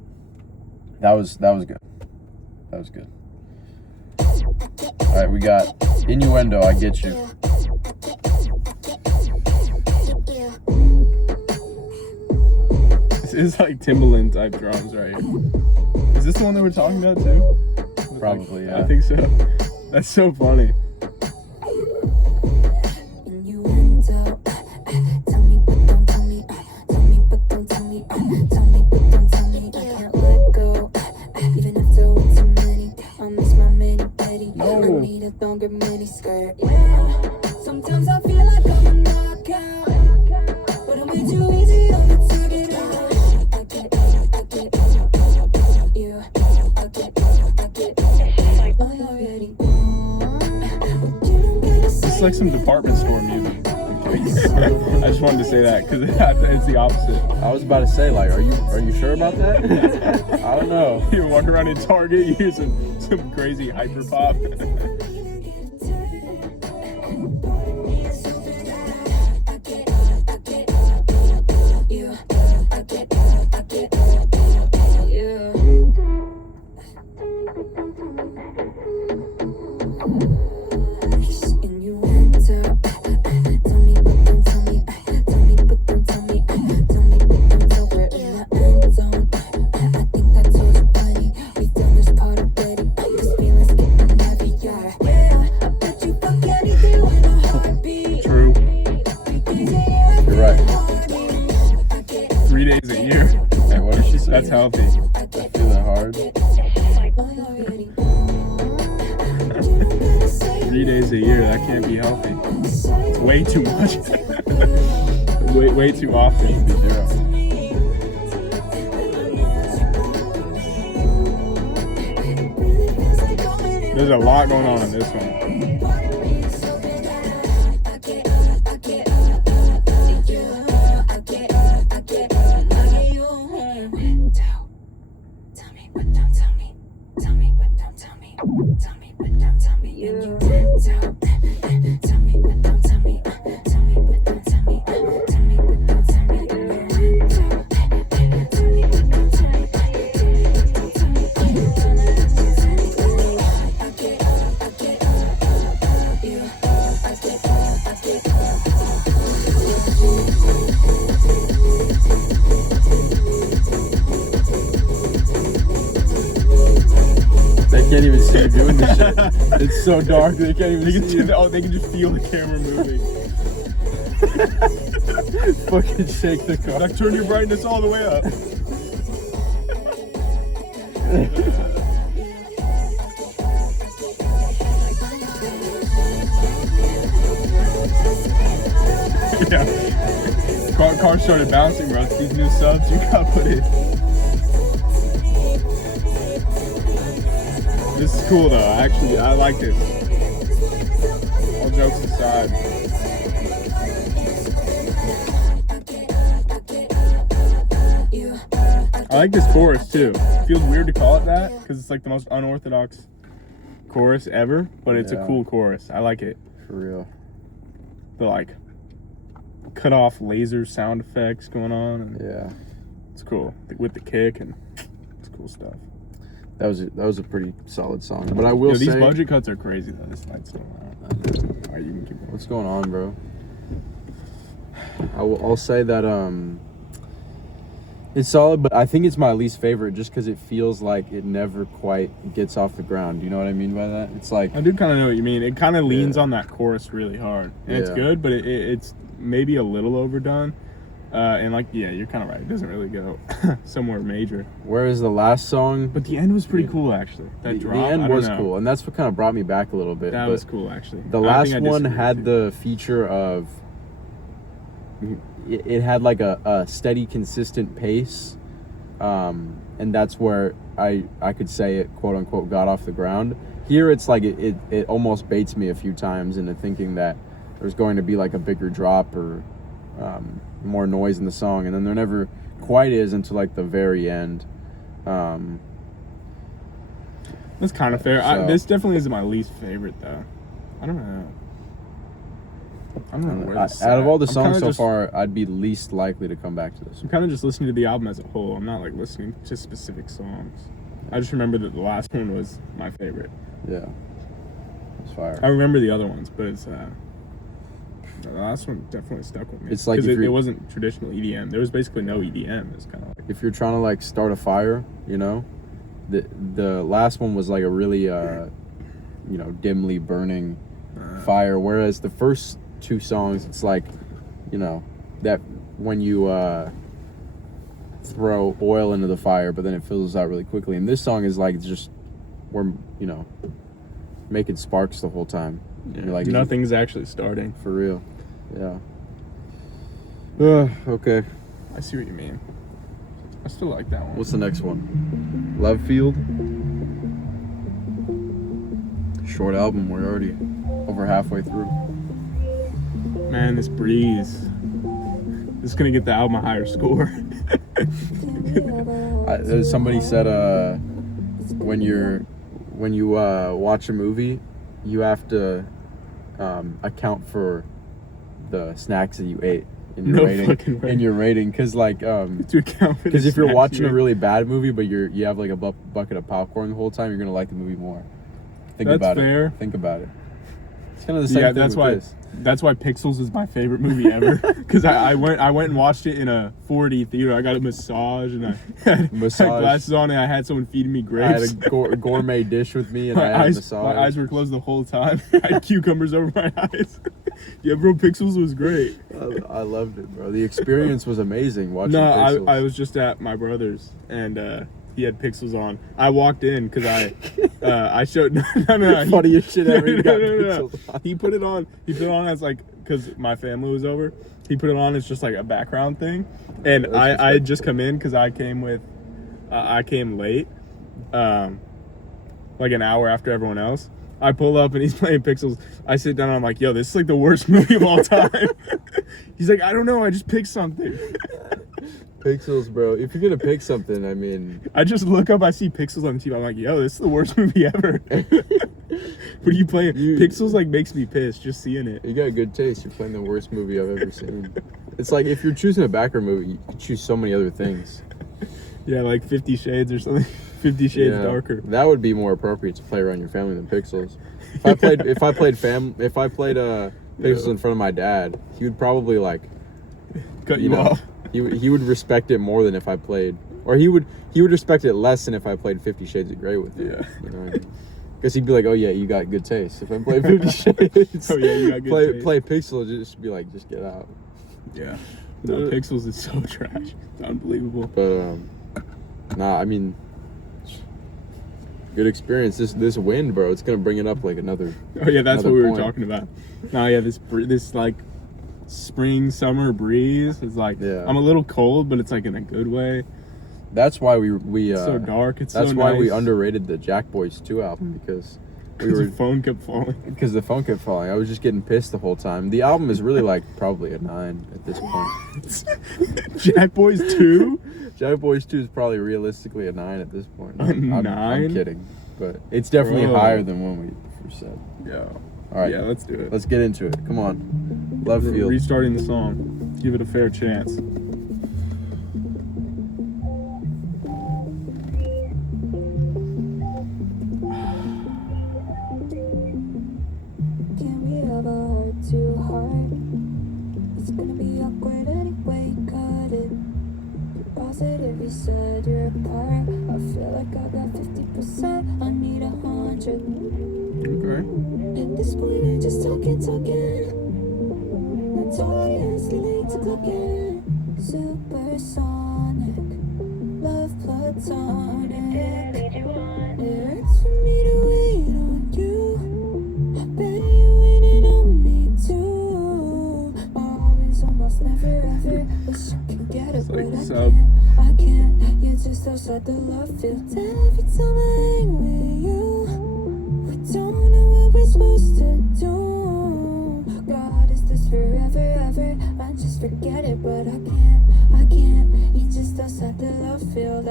that was good. That was good. All right, we got Innuendo. I Get You. This is like Timbaland type drums, right? Is this the one that we're talking about too? Probably, yeah. I think so. That's so funny. Sometimes I feel like I'm a knockout, but I'm way too easy on the target. It's like some department store music. I just wanted to say that because it's the opposite. I was about to say, like, are you sure about that? I don't know. You walk around in Target, you hear some crazy hyper pop. that hard. 3 days a year, that can't be healthy. It's way too much. way too often. Yeah. There's a lot going on in this one. They can't even see you doing this shit. It's so dark they can't even see you. They can just feel the camera moving. Fucking shake the car. Like, turn your brightness all the way up. Yeah. Car started bouncing, bro. These new subs you got put in. This is cool though. Actually, I like this. All jokes aside. I like this chorus too. It feels weird to call it that because it's like the most unorthodox chorus ever, but it's a cool chorus. I like it. For real. The like cut off laser sound effects going on. And Yeah. it's cool with the kick and it's cool stuff. That was a pretty solid song. But I will say these budget cuts are crazy though. This night's still out. Alright, you can keep going. What's going on, bro? I'll say that it's solid, but I think it's my least favorite just because it feels like it never quite gets off the ground. You know what I mean by that? It's like I do kind of know what you mean. It kind of leans on that chorus really hard, and it's good, but it's maybe a little overdone. And like, yeah, you're kind of right. It doesn't really go somewhere major. Whereas the last song, But the end was pretty cool, actually. That drop, the I end don't was know. cool, and that's what kind of brought me back a little bit. That but was cool, actually. The last one had the feature of it had like a steady, consistent pace, and that's where I could say it, quote unquote, got off the ground. Here, it's like it almost baits me a few times into thinking that there's going to be like a bigger drop or more noise in the song, and then there never quite is until like the very end. That's kind of fair. So- This definitely isn't my least favorite, though. I don't know. I don't know where this is Out of at. all the I'm songs kinda so just- far, I'd be least likely to come back to this I'm one. kind of just listening to the album as a whole. I'm not like listening to specific songs. I just remember that the last one was my favorite. Yeah, it's fire. I remember the other ones, but it's the last one definitely stuck with me. It's like if because you're- it wasn't traditional EDM. There was basically no EDM. It's kind of like If you're trying to like start a fire, you know, the last one was like a really dimly burning fire, whereas the first two songs, it's like, you know, that when you throw oil into the fire, but then it fizzles out really quickly. And this song is like just we're making sparks the whole time. You're like, nothing's actually starting. for real. Yeah. Okay. I see what you mean. I still like that one. What's the next one? Love Field. Short album. We're already over halfway through. Man, this breeze. This is gonna get the album a higher score. Somebody said when you watch a movie, you have to account for the snacks that you ate in your No rating. fucking way. In your rating, because like To account for because the if you're snacks watching you a ate. really bad movie, but you have like a bucket of popcorn the whole time, you're gonna like the movie more. Think That's about fair. it. Think about it. It's kind of the same Yeah, thing that's with why. this. That's why Pixels is my favorite movie ever. Because I went and watched it in a 4D theater. I got a massage and I had glasses on and I had someone feeding me I had grapes. a gourmet dish with me, and I had a massage. My eyes were closed the whole time. I had cucumbers over my eyes. Yeah, bro, Pixels was great. I loved it, bro. The experience was amazing watching No, Pixels. I was just at my brother's and he had Pixels on. I walked in because I showed no. Funniest shit ever. You got No. Pixels on. He put it on as like, because my family was over. He put it on as just like a background thing, and I had just come in because I came late, like an hour after everyone else. I pull up and he's playing Pixels. I sit down and I'm like, yo, this is like the worst movie of all time. He's like, I don't know, I just picked something. Pixels, bro. If you're gonna pick something, I mean, I just look up, I see Pixels on the TV. I'm like, yo, this is the worst movie ever. What are you playing? Pixels like makes me pissed just seeing it. you got good taste. You're playing the worst movie I've ever seen. It's like if you're choosing a background movie, you could choose so many other things. Yeah, like 50 Shades or something. 50 Shades Darker. That would be more appropriate to play around your family than Pixels. If I played Pixels in front of my dad, he would probably like Cut you off. He would respect it more than if I played, or he would respect it less than if I played 50 Shades of Grey with him. Yeah. You know what I mean? Because he'd be like, oh yeah, you got good taste. If I play 50 Shades, Oh yeah, you got good taste. play Pixels, just be like, just get out. Yeah. No, Pixels is so trash. It's unbelievable. But nah, I mean, good experience. This wind, bro, it's gonna bring it up like another. Oh yeah, that's another what we were point. talking about. No, yeah, this like spring summer breeze is like, Yeah. I'm a little cold, but it's like in a good way. That's why we It's so dark. It's that's so why nice. we underrated the Jack Boys 2 album because The phone kept falling. because the phone kept falling. I was just getting pissed the whole time. The album is really like probably a 9 at this point. Jack Boys 2? Jack Boys 2 is probably realistically a 9 at this point. A 9? I'm kidding, but it's definitely Bro. higher than when we first said. Yeah. All right, Yeah, let's do it. let's get into it. Come on, left field. Restarting the song. Give it a fair chance. Can we have a heart to heart? It's gonna be awkward anyway, cut it. You're positive, you said you're apart. I feel like I got 50%, I need 100. Okay. At this point, I'm just talking. Not talking, it's late to clock in. Supersonic, love platonic. It hurts for me to wait on you. I bet you're waiting on me too. Always, almost, never, ever. Wish I could get it, It's like but sub. I can't. You're just outside the love field. Every time I hang with you, we don't know what we're supposed to do. God, is this forever, ever? I just forget it, but I can't. You're just outside the love field.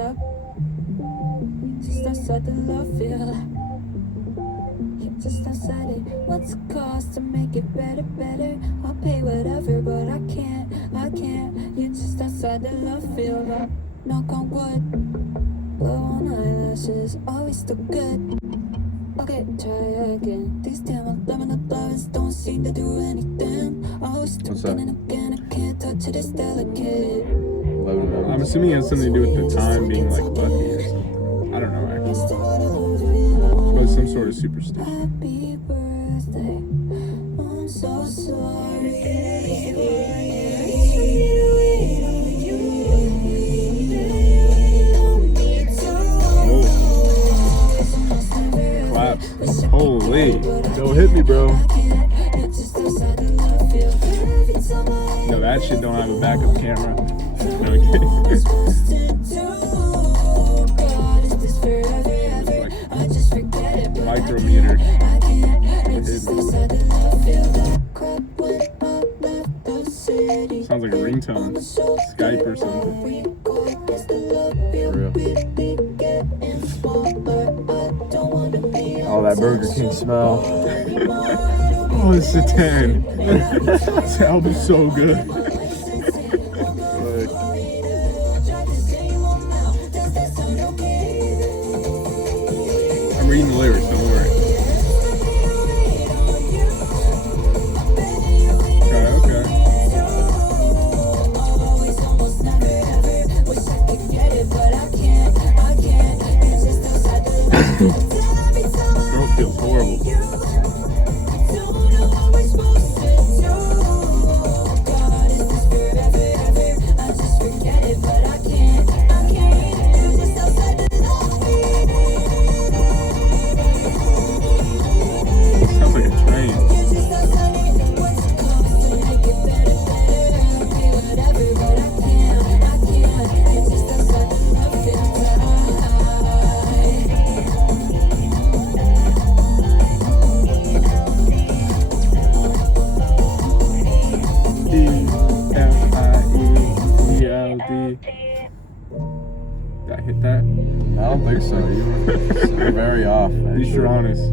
Just outside the love field. You're just outside it. What's it cost to make it better? I'll pay whatever, but I can't. You're just outside the love field. Knock on wood. Blow on eyelashes, always still good. Okay, try again. These damn eliminal lovers don't seem to do anything. Always What's that? again and again. I can't touch it, it's delicate. 11. I'm assuming it has something to do with the time being like lucky or something. I don't know actually. But some sort of superstition. Happy birthday. I'm so sorry. Claps. Holy. Don't hit me, bro. No, that shit don't have a backup camera. No, I'm kidding. Micrometer. Sounds like a ringtone. Skype or something. Oh, that Burger King smell. Oh, it's a 10. This album's so good. I'm reading the lyrics, don't worry. Okay. Girl feels horrible. I don't think so. You're very off. At least you're honest.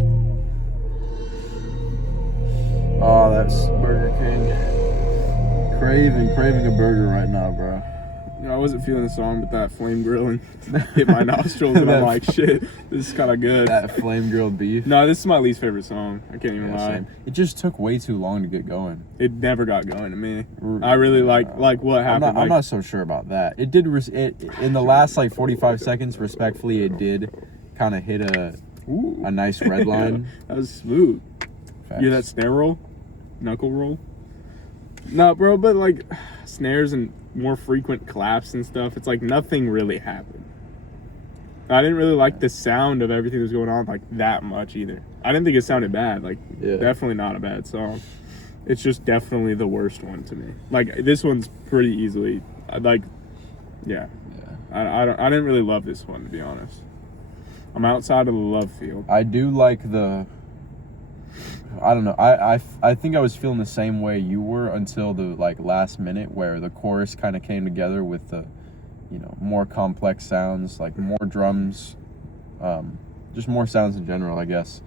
Oh, that's Burger King. Craving a burger right now, bro. You know, I wasn't feeling the song, but that flame grilling hit my nostrils, and I'm like, shit, this is kind of good. That flame grilled beef. No, this is my least favorite song. I can't even lie. Same. It just took way too long to get going. It never got going to me. I really like what happened. I'm not so sure about that. It did. In the last like 45 seconds, respectfully, it did kind of hit a nice red line. That was smooth. Facts. Yeah, that snare roll, knuckle roll. No, bro, but like snares and more frequent claps and stuff. It's like nothing really happened. I didn't really like the sound of everything that was going on like that much either. I didn't think it sounded bad. Like definitely not a bad song. It's just definitely the worst one to me. Like this one's pretty easily like, yeah. I didn't really love this one, to be honest. I'm outside of the love field. I do like the. I don't know. I think I was feeling the same way you were until the like last minute where the chorus kind of came together with the, more complex sounds, like more drums, just more sounds in general, I guess.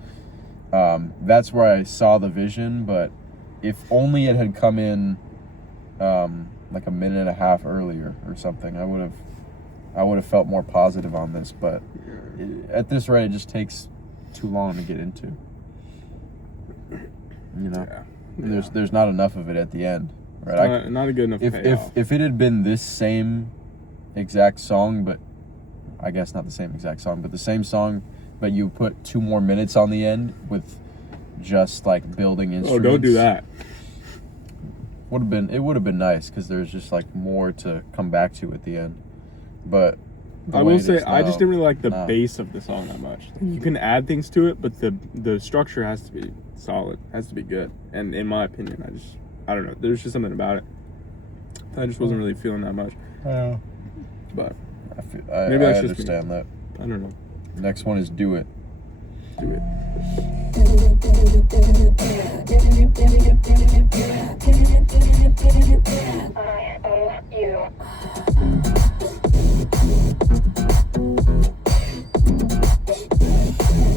That's where I saw the vision, but if only it had come in like a minute and a half earlier or something, I would have felt more positive on this, but at this rate it just takes too long to get into. There's not enough of it at the end, right? Not a good enough payoff. If it had been this same exact song, but I guess not the same exact song, but the same song, but you put 2 more minutes on the end with just like building instruments. Oh, don't do that. It would have been nice because there's just like more to come back to at the end. But I will say I just didn't really like the bass of the song that much. You can add things to it, but the structure has to be solid, has to be good. And in my opinion, I don't know. There's just something about it I just wasn't really feeling that much. Yeah. But maybe I understand that. I don't know. Next one is Do It. Do It.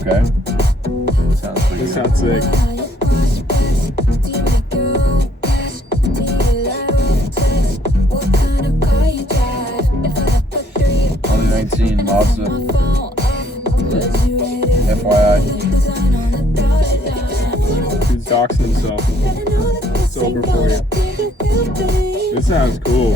Okay. Sounds sick. Mazda. FYI. He's doxing himself. It's over for you. This sounds cool.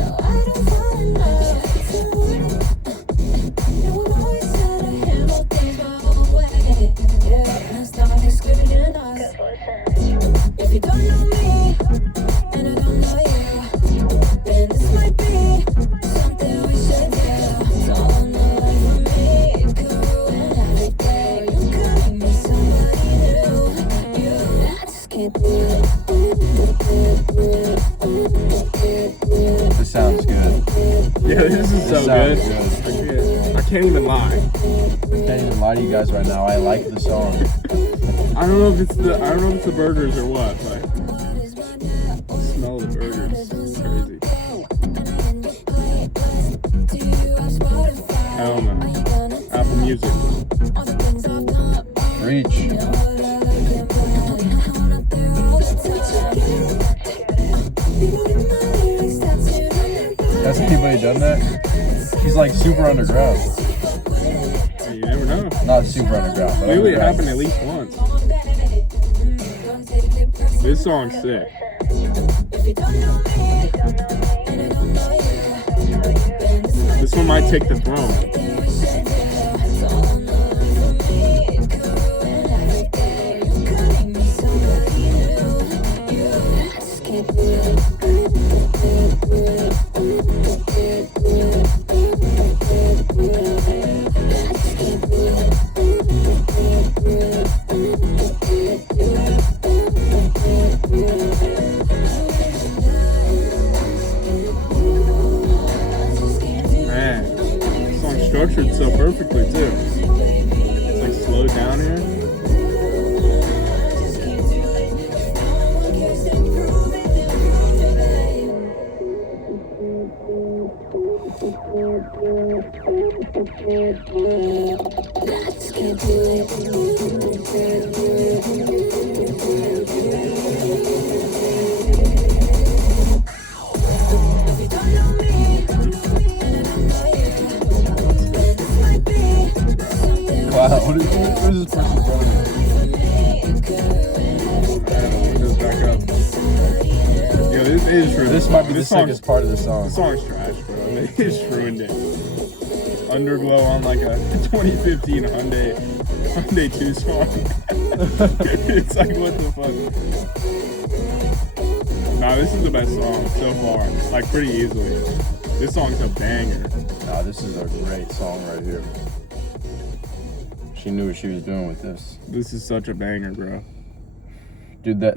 If you don't know me, and I don't know you, then this might be something we should do. So on the line for me, cool and every day. You could make me somebody new. I just can't do it. This sounds good. Yeah, this is so good. I can't even lie. I can't even lie to you guys right now. I like the song. I don't know if it's the burgers or what, but I smell the burgers. It's crazy. Hell no. Apple Music. Reach. Has anybody done that? She's like super underground. You never know. Not super underground, but Maybe it underground. happened at least once. This song's sick. This one might take the throne. Man, this song's structured so perfectly too. It's like slowed down here. Wow, what is this person doing? Goes back up. Yo, this is true. This might be the This song's- sickest part of the song. This song's trash, bro. They just ruined it. Underglow on like a 2015 Hyundai 2 song. It's like, what the fuck? Nah, this is the best song so far. Like, pretty easily. This song's a banger. Nah, this is a great song right here. She knew what she was doing with this. This is such a banger, bro. Dude, the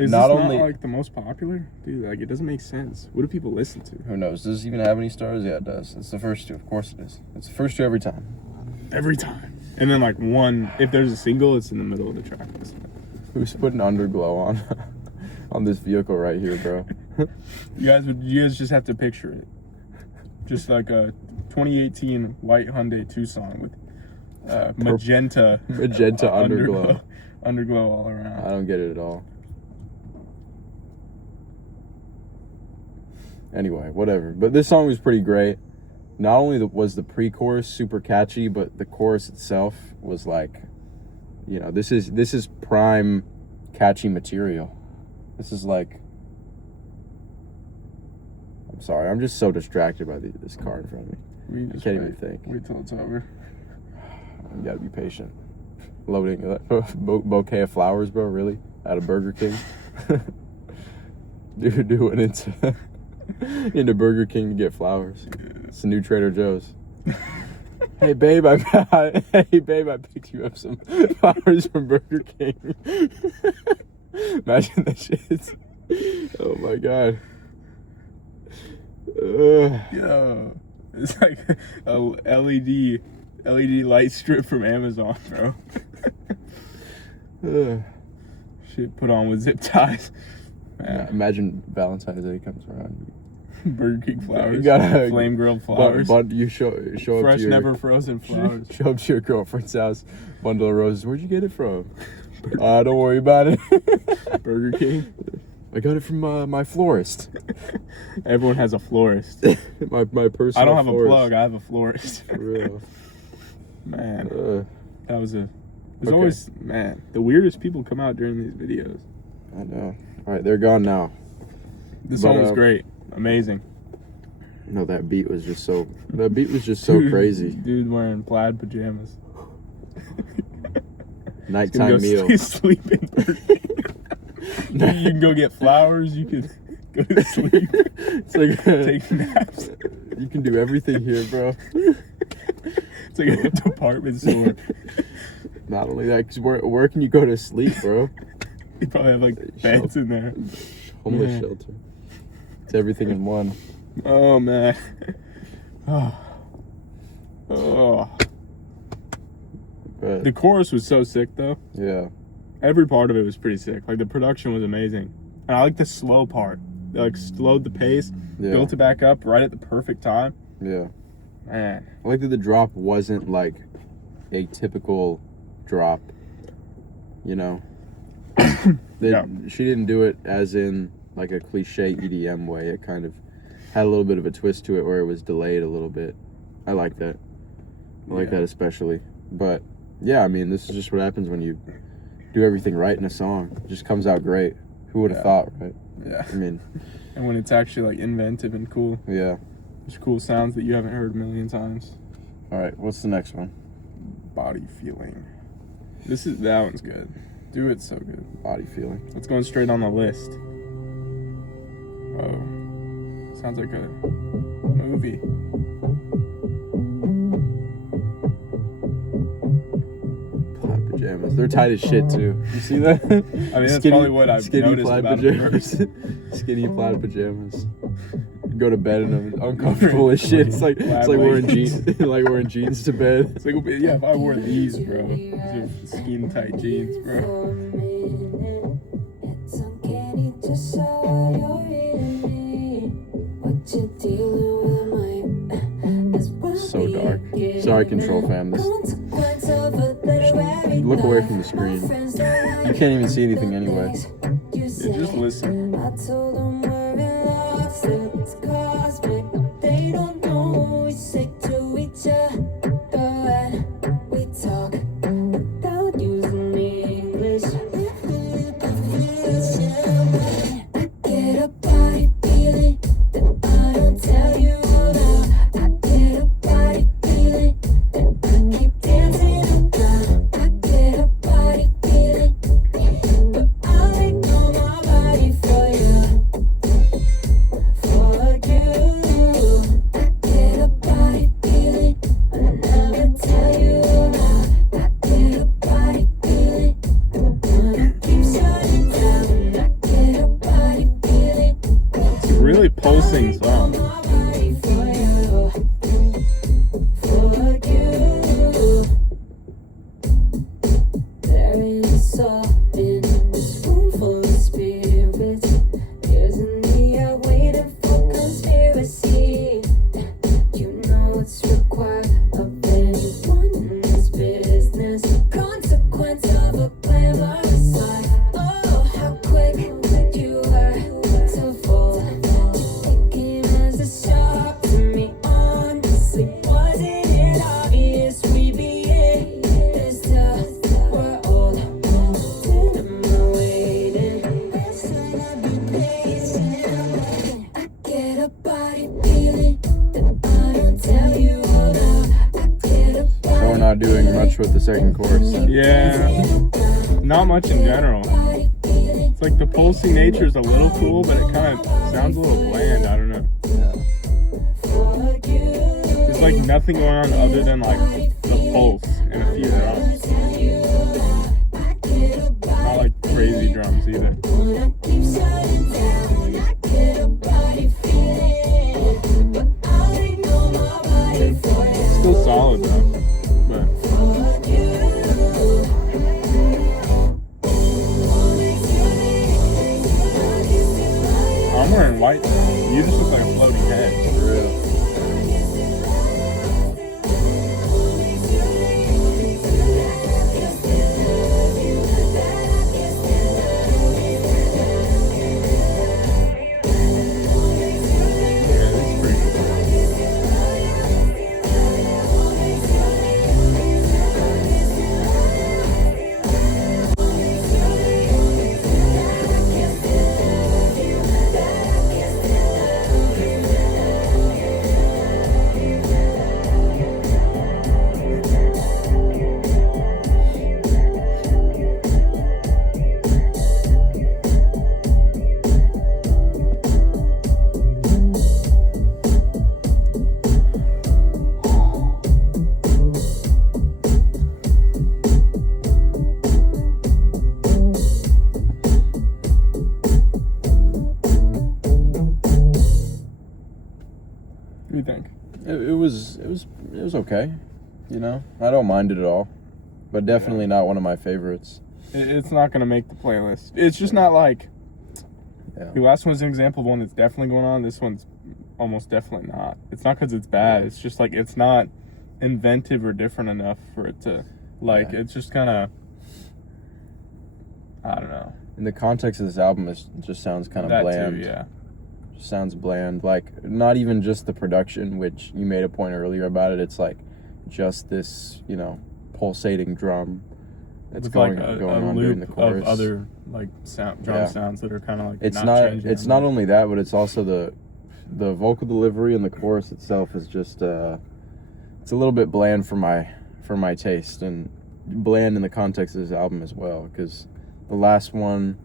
Is not this only not like the most popular? Dude, like, it doesn't make sense. What do people listen to? who knows? Does this even have any stars? Yeah, it does. It's the first two. Of course it is. It's the first two every time. Every time. And then like one, if there's a single, it's in the middle of the track list. Who's putting underglow on on this vehicle right here, bro? You guys just have to picture it. Just like a 2018 white Hyundai Tucson with magenta underglow. Underglow all around. I don't get it at all. Anyway, whatever. But this song was pretty great. Not only was the pre-chorus super catchy, but the chorus itself was like, you know, this is prime catchy material. This is like, I'm sorry, I'm just so distracted by this car in front of me. I can't even think. Wait till it's over. You gotta be patient. Loading a bouquet of flowers, bro. Really? At a Burger King? Dude went into Burger King to get flowers. It's the new Trader Joe's. Hey babe, I picked you up some flowers from Burger King. Imagine that shit. Oh my god. Yo, it's like a LED light strip from Amazon, bro. Shit put on with zip ties. Yeah, imagine Valentine's Day comes around. Burger King flowers. You gotta flame grilled flowers. But you show up Fresh, to your, never frozen flowers. Show up to your girlfriend's house, bundle of roses. Where'd you get it from? Don't worry about it. Burger King. I got it from my florist. Everyone has a florist. my personal. I don't have florist. a plug. I have a florist. For real. Man, that was a. There's Okay. always, man, the weirdest people come out during these videos. I know. All right, they're gone now. This song was great, amazing. No, that beat was just so. That beat was just so crazy. Dude wearing plaid pajamas. Nighttime meal. Sleep in Burger King. You can go get flowers. You can go to sleep. It's like Take naps. you can do everything here, bro. It's like a department store. Not only that, because where can you go to sleep, bro? You probably have like beds in there. Homeless Yeah. shelter. It's everything in one. Oh man. Oh. But, The chorus was so sick though. yeah. Every part of it was pretty sick. Like the production was amazing. And I like the slow part. They like slowed the pace, Yeah. built it back up right at the perfect time. Yeah. Man. I like that the drop wasn't like a typical drop, you know? Yeah. She didn't do it as in like a cliche EDM way. It kind of had a little bit of a twist to it where it was delayed a little bit. I like that. I like that especially. But yeah, I mean, this is just what happens when you do everything right in a song. It just comes out great. Who would have thought, right? Yeah. I mean, And when it's actually like inventive and cool. yeah. There's cool sounds that you haven't heard a million times. All right, what's the next one? Body feeling. That one's good. Do it so good. Body feeling. It's going straight on the list. Whoa. Sounds like a movie. Plaid pajamas. They're tight as shit too. You see that? I mean, that's probably what I've noticed plaid about pajamas. it. Skinny plaid pajamas. You go to bed in them, uncomfortable as shit. It's like wearing jeans, like wearing jeans to bed. It's like, yeah, if I wore these, bro, these are skin tight jeans, bro. It's uncanny to show you're reading me. What you're dealing with, my So dark. Sorry, Control Fam. This. Look away from the screen. You can't even see anything anyway. Yeah, just listen. I told them we're in love, it's cosmic. They don't know what we say to each other when we talk without using English. I get a body feeling that I don't tell you about. I get a body feeling that I keep dancing around. I get a body feeling, but I'll ignore my body for you. For you, I get a body feeling I never tell you about. I get a body feeling that wanna keep shutting down. I get a body feeling. It's a really pulsing song. There is salt in this room full of spirits. Years in the air waiting for conspiracy. You know what's required of anyone in this business. Consequence of a glamorous life. Oh, how quick you were to fall. It came as a shock to me, honestly. Wasn't it obvious we be in this tough world? Am I waiting? Listen, I've been patient. I get a body feeling that I don't tell you about. I get a So we're not doing much with the second chorus. Yeah, not much in general. body feeling. It's like the pulsing nature is a little cool, but it kind of sounds a little bland. I don't know. There's like nothing going on other than like the pulse and a few drums. Not like crazy drums either. Wanna keep shutting down. I get a body feeling, but I'll ignore my body for you. Still solid though. But I'm wearing white. You just look like a floating head. For real. Yeah, this is pretty cool. What do you think? It was okay. You know, I don't mind it at all, but definitely not one of my favorites. It's not gonna make the playlist. It's just not like Yeah. the last one's an example of one that's definitely going on. This one's almost definitely not. It's not because it's bad. Yeah. It's just like it's not inventive or different enough for it to like. Yeah. It's just kind of I don't know. In the context of this album, it just sounds kind of That bland. too, yeah. Just sounds bland. Like, not even just the production, which you made a point earlier about it. It's like just this, you know, pulsating drum that's With going like a on during the loop chorus. of other like sound drum Yeah. sounds that are kind of like It's not not. changing It's that not much. only that, but it's also the vocal delivery and the chorus itself is just it's a little bit bland for my taste, and bland in the context of this album as well, because the last one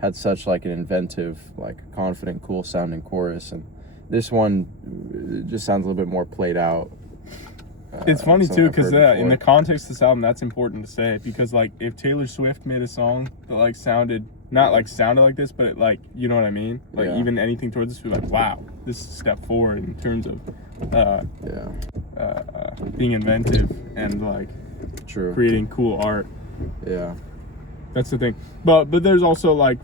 had such like an inventive, like confident, cool sounding chorus, and this one it just sounds a little bit more played out. It's funny something too, I've because heard in the before. context of this album, that's important to say, because like if Taylor Swift made a song that like sounded not like sounded like this, but it like, you know what I mean? Like Yeah. even anything towards this, we're like, wow, this is a step forward in terms of being inventive and like True. creating cool art. Yeah. That's the thing. But there's also like,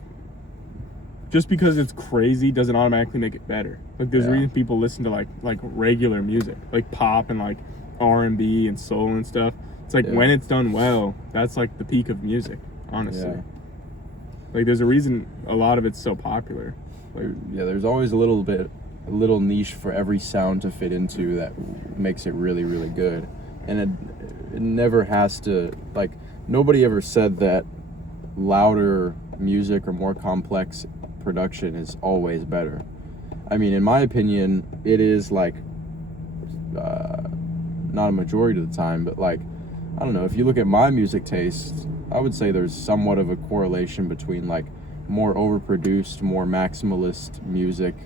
just because it's crazy doesn't automatically make it better. Like there's Yeah. reason people listen to like regular music, like pop and like R&B and soul and stuff. It's like when it's done well, that's like the peak of music, honestly. Yeah. Like there's a reason a lot of it's so popular. Like, yeah, there's always a little niche for every sound to fit into that makes it really, really good. And it never has to, like, nobody ever said that louder music or more complex production is always better. I mean, in my opinion, it is like not a majority of the time, but like, I don't know, if you look at my music taste, I would say there's somewhat of a correlation between like more overproduced, more maximalist music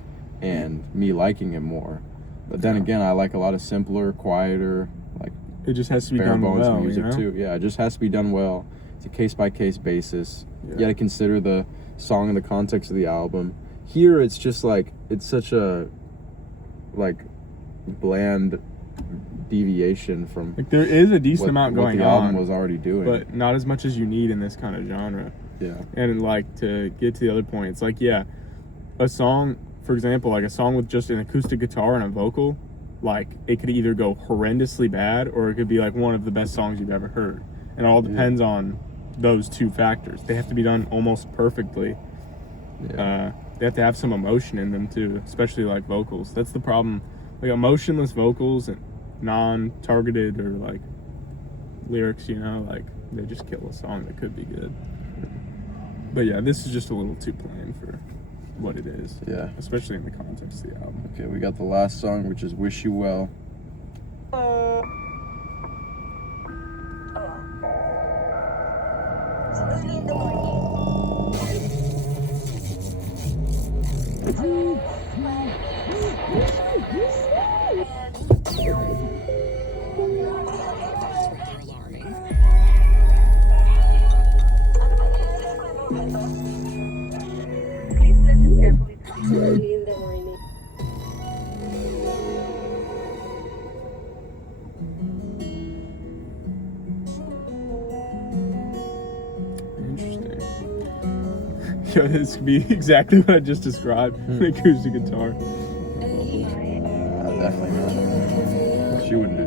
and me liking it more. But then again, I like a lot of simpler, quieter, like it just has to be bare done bones well, music you know? too. Yeah, it just has to be done well. It's a case-by-case basis. Yeah. You got to consider the song in the context of the album. Here, it's just like, it's such a like bland deviation from like there is a decent amount what going the album on, was already doing, but not as much as you need in this kind of genre. yeah. And like, to get to the other point, it's like, yeah, a song, for example, like a song with just an acoustic guitar and a vocal, like it could either go horrendously bad or it could be like one of the best songs you've ever heard. And it all depends on those two factors. They have to be done almost perfectly. They have to have some emotion in them too, especially like vocals. That's the problem. Like emotionless vocals and non-targeted or like lyrics, you know, like they just kill a song that could be good. But yeah, this is just a little too plain for what it is. Yeah. Especially in the context of the album. Okay, we got the last song, which is Wish You Well. Interesting. Yeah, this could be exactly what I just described. An acoustic guitar. Definitely not. She wouldn't do.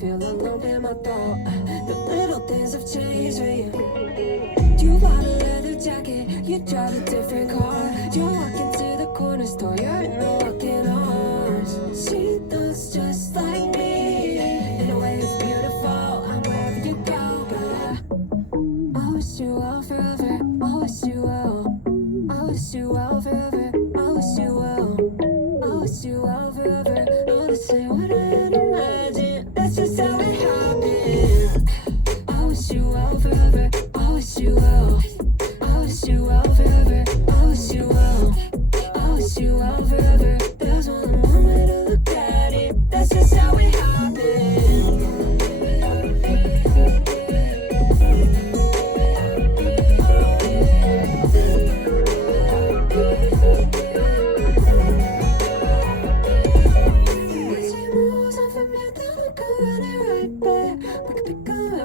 Feel alone in my thought. The little things have changed for you. You bought a leather jacket, you drive a different car. You walk into the corner store, you're in the walking arms. She looks just like me. In a way, it's beautiful. I'm wherever you go, but I wish you well forever. I wish you well. I wish you well forever. I wish you well. I wish you well forever. Not the same what I had imagined. That's just how it happened. I wish you well forever. I wish you well. I wish you well forever. I wish you well. I wish you well forever. There's only one way to look at it. That's just how it happened.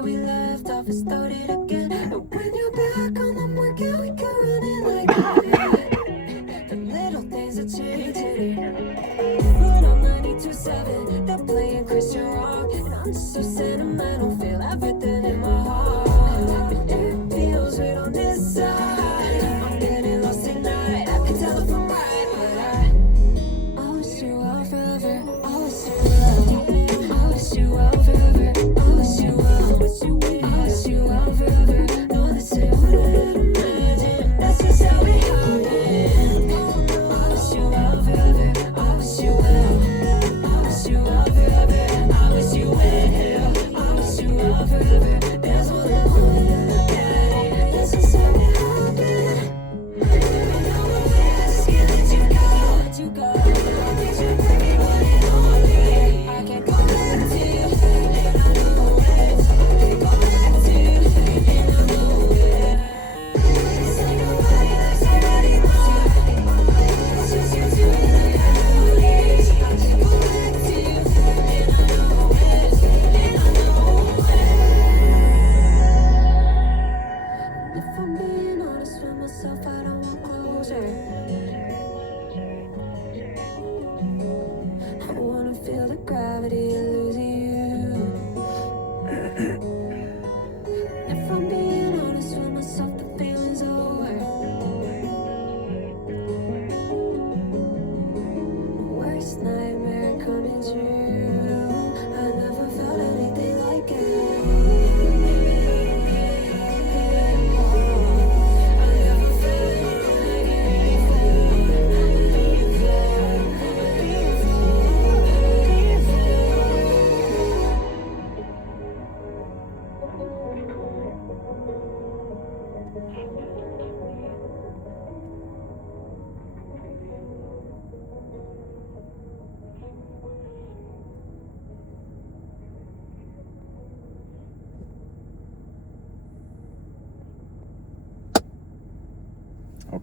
We left off and started again. And when you're back on the market, we can run it like that. The little things that change today. But I'm 92.7, they're playing Christian rock. And I'm just so sentimental, feel everything in my heart. It feels right on this side. I'm getting lost at night, I can tell if I'm right. But I wish you well forever. I wish you well. I wish you well forever. I wish you well. I wish you well forever. No, this ain't what I had imagined. That's just how it happened. I wish you well forever. I wish you well. I wish you well forever. I wish you well. I wish you well forever.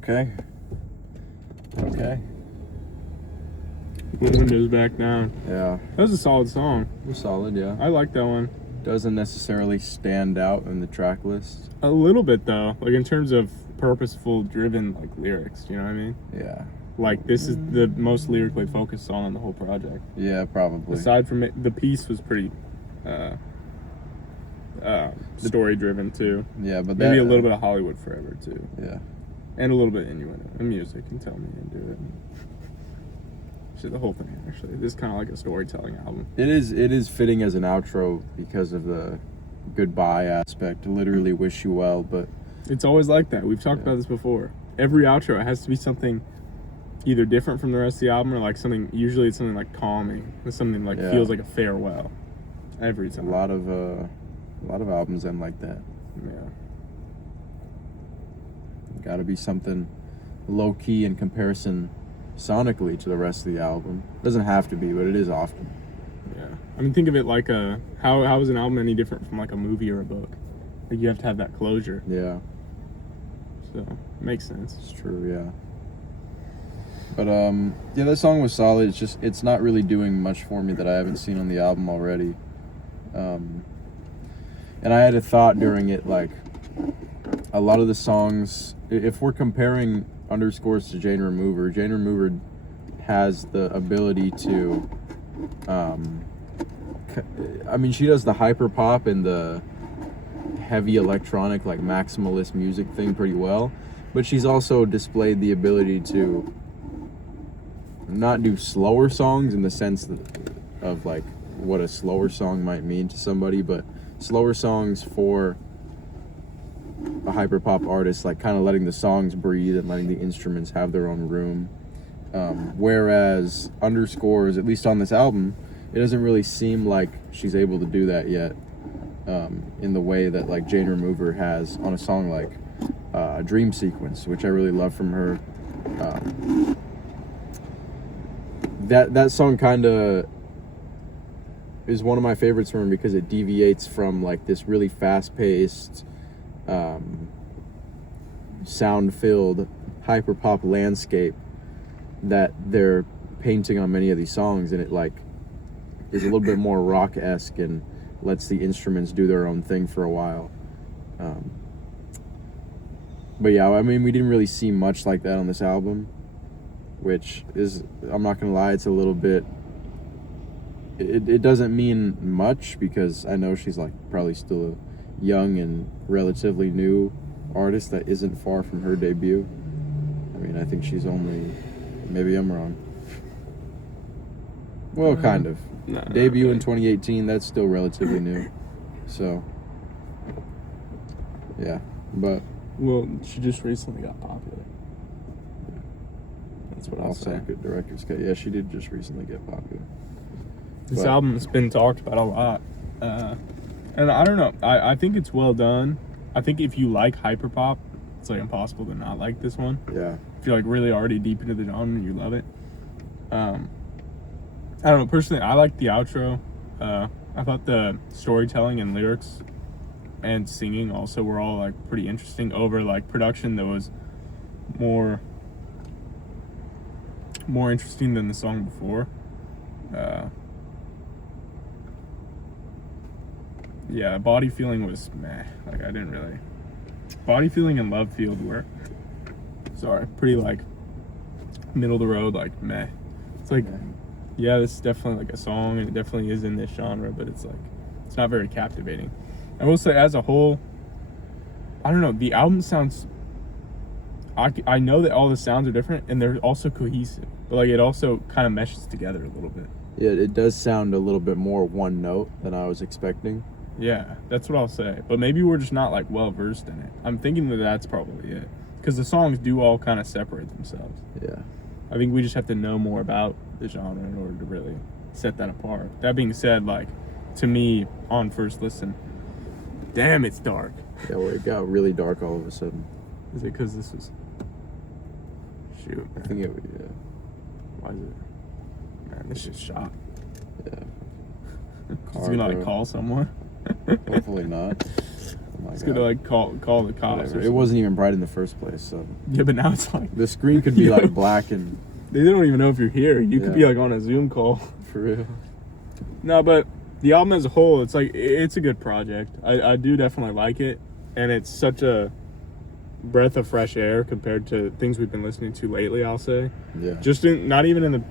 Okay. Windows back down. Yeah. That was a solid song. It was solid, yeah. I like that one. Doesn't necessarily stand out in the track list. A little bit though, like in terms of purposeful driven like lyrics, you know what I mean? Yeah. Like this is the most lyrically focused song on the whole project. Yeah, probably. Aside from it, the piece was pretty story driven too. Yeah, but maybe a little bit of Hollywood Forever too. Yeah. And a little bit of Innuendo and music can tell me and do it. So the whole thing actually. This is kind of like a storytelling album. It is fitting as an outro because of the goodbye aspect. Literally wish you well, but it's always like that. We've talked about this before. Every outro, it has to be something either different from the rest of the album or like something, usually it's something like calming. It's something like feels like a farewell. Every time. A lot of albums end like that. Yeah. Gotta be something low key in comparison sonically to the rest of the album. Doesn't have to be, but it is often. Yeah. I mean, think of it like how is an album any different from like a movie or a book? Like you have to have that closure. Yeah. So it makes sense. It's true, yeah. But yeah, that song was solid. It's not really doing much for me that I haven't seen on the album already. And I had a thought during it, like a lot of the songs, if we're comparing underscores to Jane Remover has the ability to I mean, she does the hyper pop and the heavy electronic like maximalist music thing pretty well, but she's also displayed the ability to not do slower songs in the sense of like what a slower song might mean to somebody, but slower songs for a hyperpop artist, like kind of letting the songs breathe and letting the instruments have their own room. Whereas underscores, at least on this album, it doesn't really seem like she's able to do that yet, in the way that like Jane Remover has on a song like Dream Sequence, which I really love from her. That song kind of is one of my favorites from her because it deviates from like this really fast-paced, sound-filled hyper-pop landscape that they're painting on many of these songs, and it like is a little bit more rock-esque and lets the instruments do their own thing for a while. But yeah, I mean, we didn't really see much like that on this album, which is, I'm not gonna lie, it's a little bit, it doesn't mean much because I know she's like probably still a young and relatively new artist that isn't far from her debut. I mean, I think she's only, maybe I'm wrong. Well, kind of. Debut in 2018, that's still relatively new. So, yeah, but. Well, she just recently got popular. That's what I'll say. Good director's cut. Yeah, she did just recently get popular. This album has been talked about a lot. And I don't know. I think it's well done. I think if you like hyperpop, it's like impossible to not like this one. Yeah. If you're like really already deep into the genre and you love it. I don't know. Personally, I like the outro. I thought the storytelling and lyrics and singing also were all like pretty interesting over like production that was more interesting than the song before. Yeah, Body Feeling was meh. Like I didn't really. Body Feeling and Love Field were pretty like middle of the road, like meh. It's like, yeah, this is definitely like a song and it definitely is in this genre, but it's like it's not very captivating. I will say, as a whole, I don't know, the album sounds, I know that all the sounds are different and they're also cohesive, but like it also kind of meshes together a little bit. Yeah, it does sound a little bit more one note than I was expecting. Yeah, that's what I'll say. But maybe we're just not like well versed in it. I'm thinking that that's probably it, because the songs do all kind of separate themselves. Yeah. I think we just have to know more about the genre in order to really set that apart. That being said, like, to me, on first listen, damn, it's dark. Yeah, well, it got really dark all of a sudden. Is it because this was... Shoot, man. I think it would, yeah. Why is it... Man, this shit's shot. Yeah. Is he gonna, like, call someone? Hopefully not. Oh my It's good to like call the cops. It wasn't even bright in the first place, so Yeah, but now it's like the screen could be like black and they don't even know if you're here. You could be like on a Zoom call. for real. No, but the album as a whole, it's like it's a good project. I do definitely like it, and it's such a breath of fresh air compared to things we've been listening to lately. I'll say, Yeah. just not even in the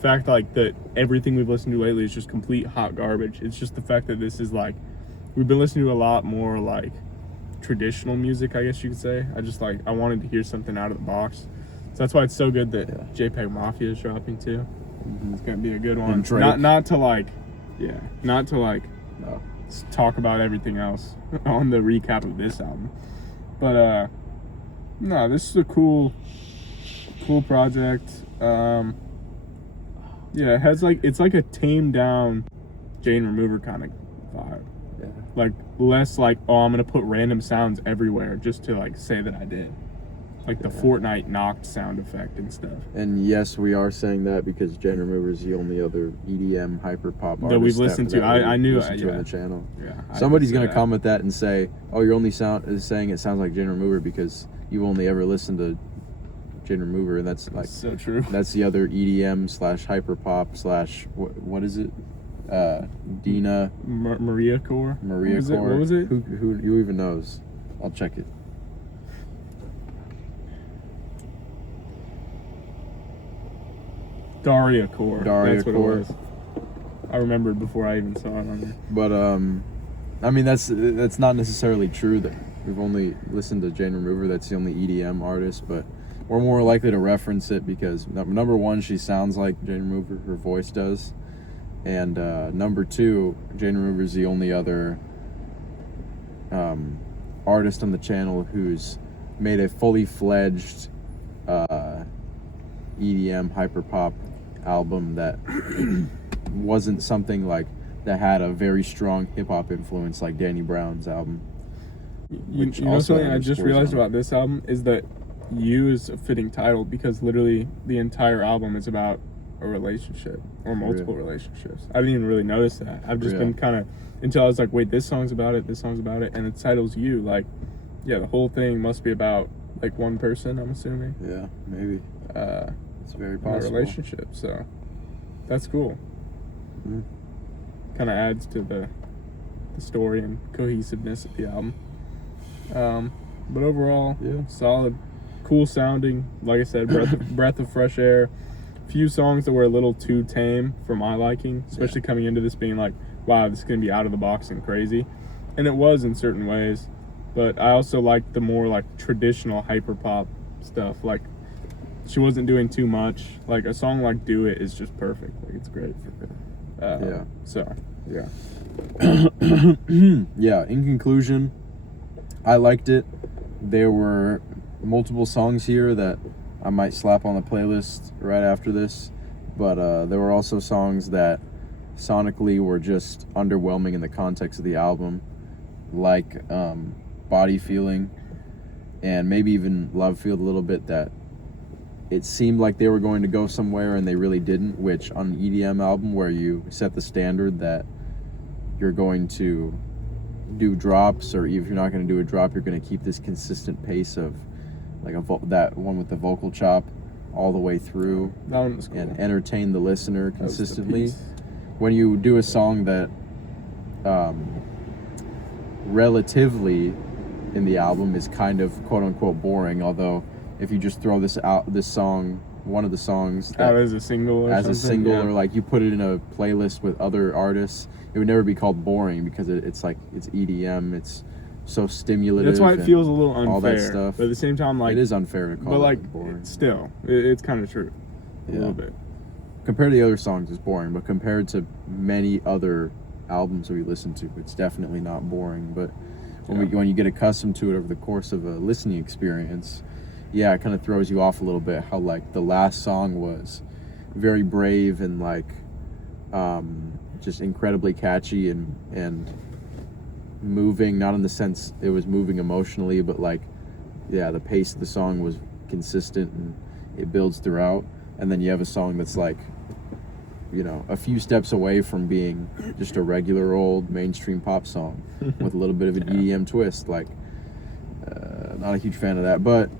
fact like that everything we've listened to lately is just complete hot garbage. It's just the fact that this is like we've been listening to a lot more like traditional music, I guess you could say. I wanted to hear something out of the box, so that's why it's so good that JPEG Mafia is dropping too. It's gonna be a good one. Not to talk about everything else on the recap of this album, but no, this is a cool project. Yeah, it has it's like a tamed down Jane Remover kind of vibe. Yeah. Like less like, oh, I'm gonna put random sounds everywhere just to like say that I did. Like the Fortnite knocked sound effect and stuff. And yes, we are saying that because Jane Remover is the only other EDM hyperpop artist that we've listened to. I knew on the channel. Yeah. Somebody's gonna comment that and say, "Oh, you're only saying it sounds like Jane Remover because you've only ever listened to Jane Remover," and that's like so true. That's the other EDM / hyperpop / what is it? Dina Maria Core. What was it? Who even knows? I'll check it. Daria Core. That's what Core. it was. I remembered before I even saw it on there. But I mean that's not necessarily true that we've only listened to Jane Remover. That's the only EDM artist, but we're more likely to reference it because number one, she sounds like Jane Remover, her voice does, and number two, Jane Remover is the only other artist on the channel who's made a fully fledged EDM hyperpop album that wasn't something like that had a very strong hip-hop influence like Danny Brown's album. You know something I just realized about this album is that You is a fitting title because literally the entire album is about a relationship or multiple relationships. I didn't even really notice that. I've just been kind of, until I was like, wait, this song's about it, and the title's You. Like, yeah, the whole thing must be about like one person, I'm assuming. Yeah, maybe. It's very possible. A relationship, so that's cool. Mm-hmm. Kind of adds to the story and cohesiveness of the album. But overall, solid, cool sounding. Like I said, breath of fresh air. Few songs that were a little too tame for my liking, especially coming into this being like, wow, this is gonna be out of the box and crazy, and it was in certain ways. But I also liked the more like traditional hyperpop stuff. Like, she wasn't doing too much. Like a song like "Do It" is just perfect. Like it's great. So yeah. Yeah. In conclusion, I liked it. There were multiple songs here that I might slap on the playlist right after this, but there were also songs that sonically were just underwhelming in the context of the album, like Body Feeling and maybe even Love Field a little bit, that it seemed like they were going to go somewhere and they really didn't, which on an EDM album where you set the standard that you're going to do drops, or if you're not going to do a drop, you're going to keep this consistent pace of like that one with the vocal chop all the way through, that one was cool, and entertain the listener consistently. When you do a song that relatively in the album is kind of quote unquote boring, although if you just throw this song, one of the songs as a single or like you put it in a playlist with other artists, it would never be called boring because it's like it's EDM, it's so stimulative. That's why it feels a little unfair. All that stuff. But at the same time, like, it is unfair to call it like boring. Still, it's kind of true. A little bit. Compared to the other songs, it's boring, but compared to many other albums we listen to, it's definitely not boring. But when you get accustomed to it over the course of a listening experience, it kind of throws you off a little bit. How like the last song was very brave and like just incredibly catchy and moving, not in the sense it was moving emotionally, but like the pace of the song was consistent and it builds throughout. And then you have a song that's like you know, a few steps away from being just a regular old mainstream pop song with a little bit of an EDM twist. Like, not a huge fan of that, but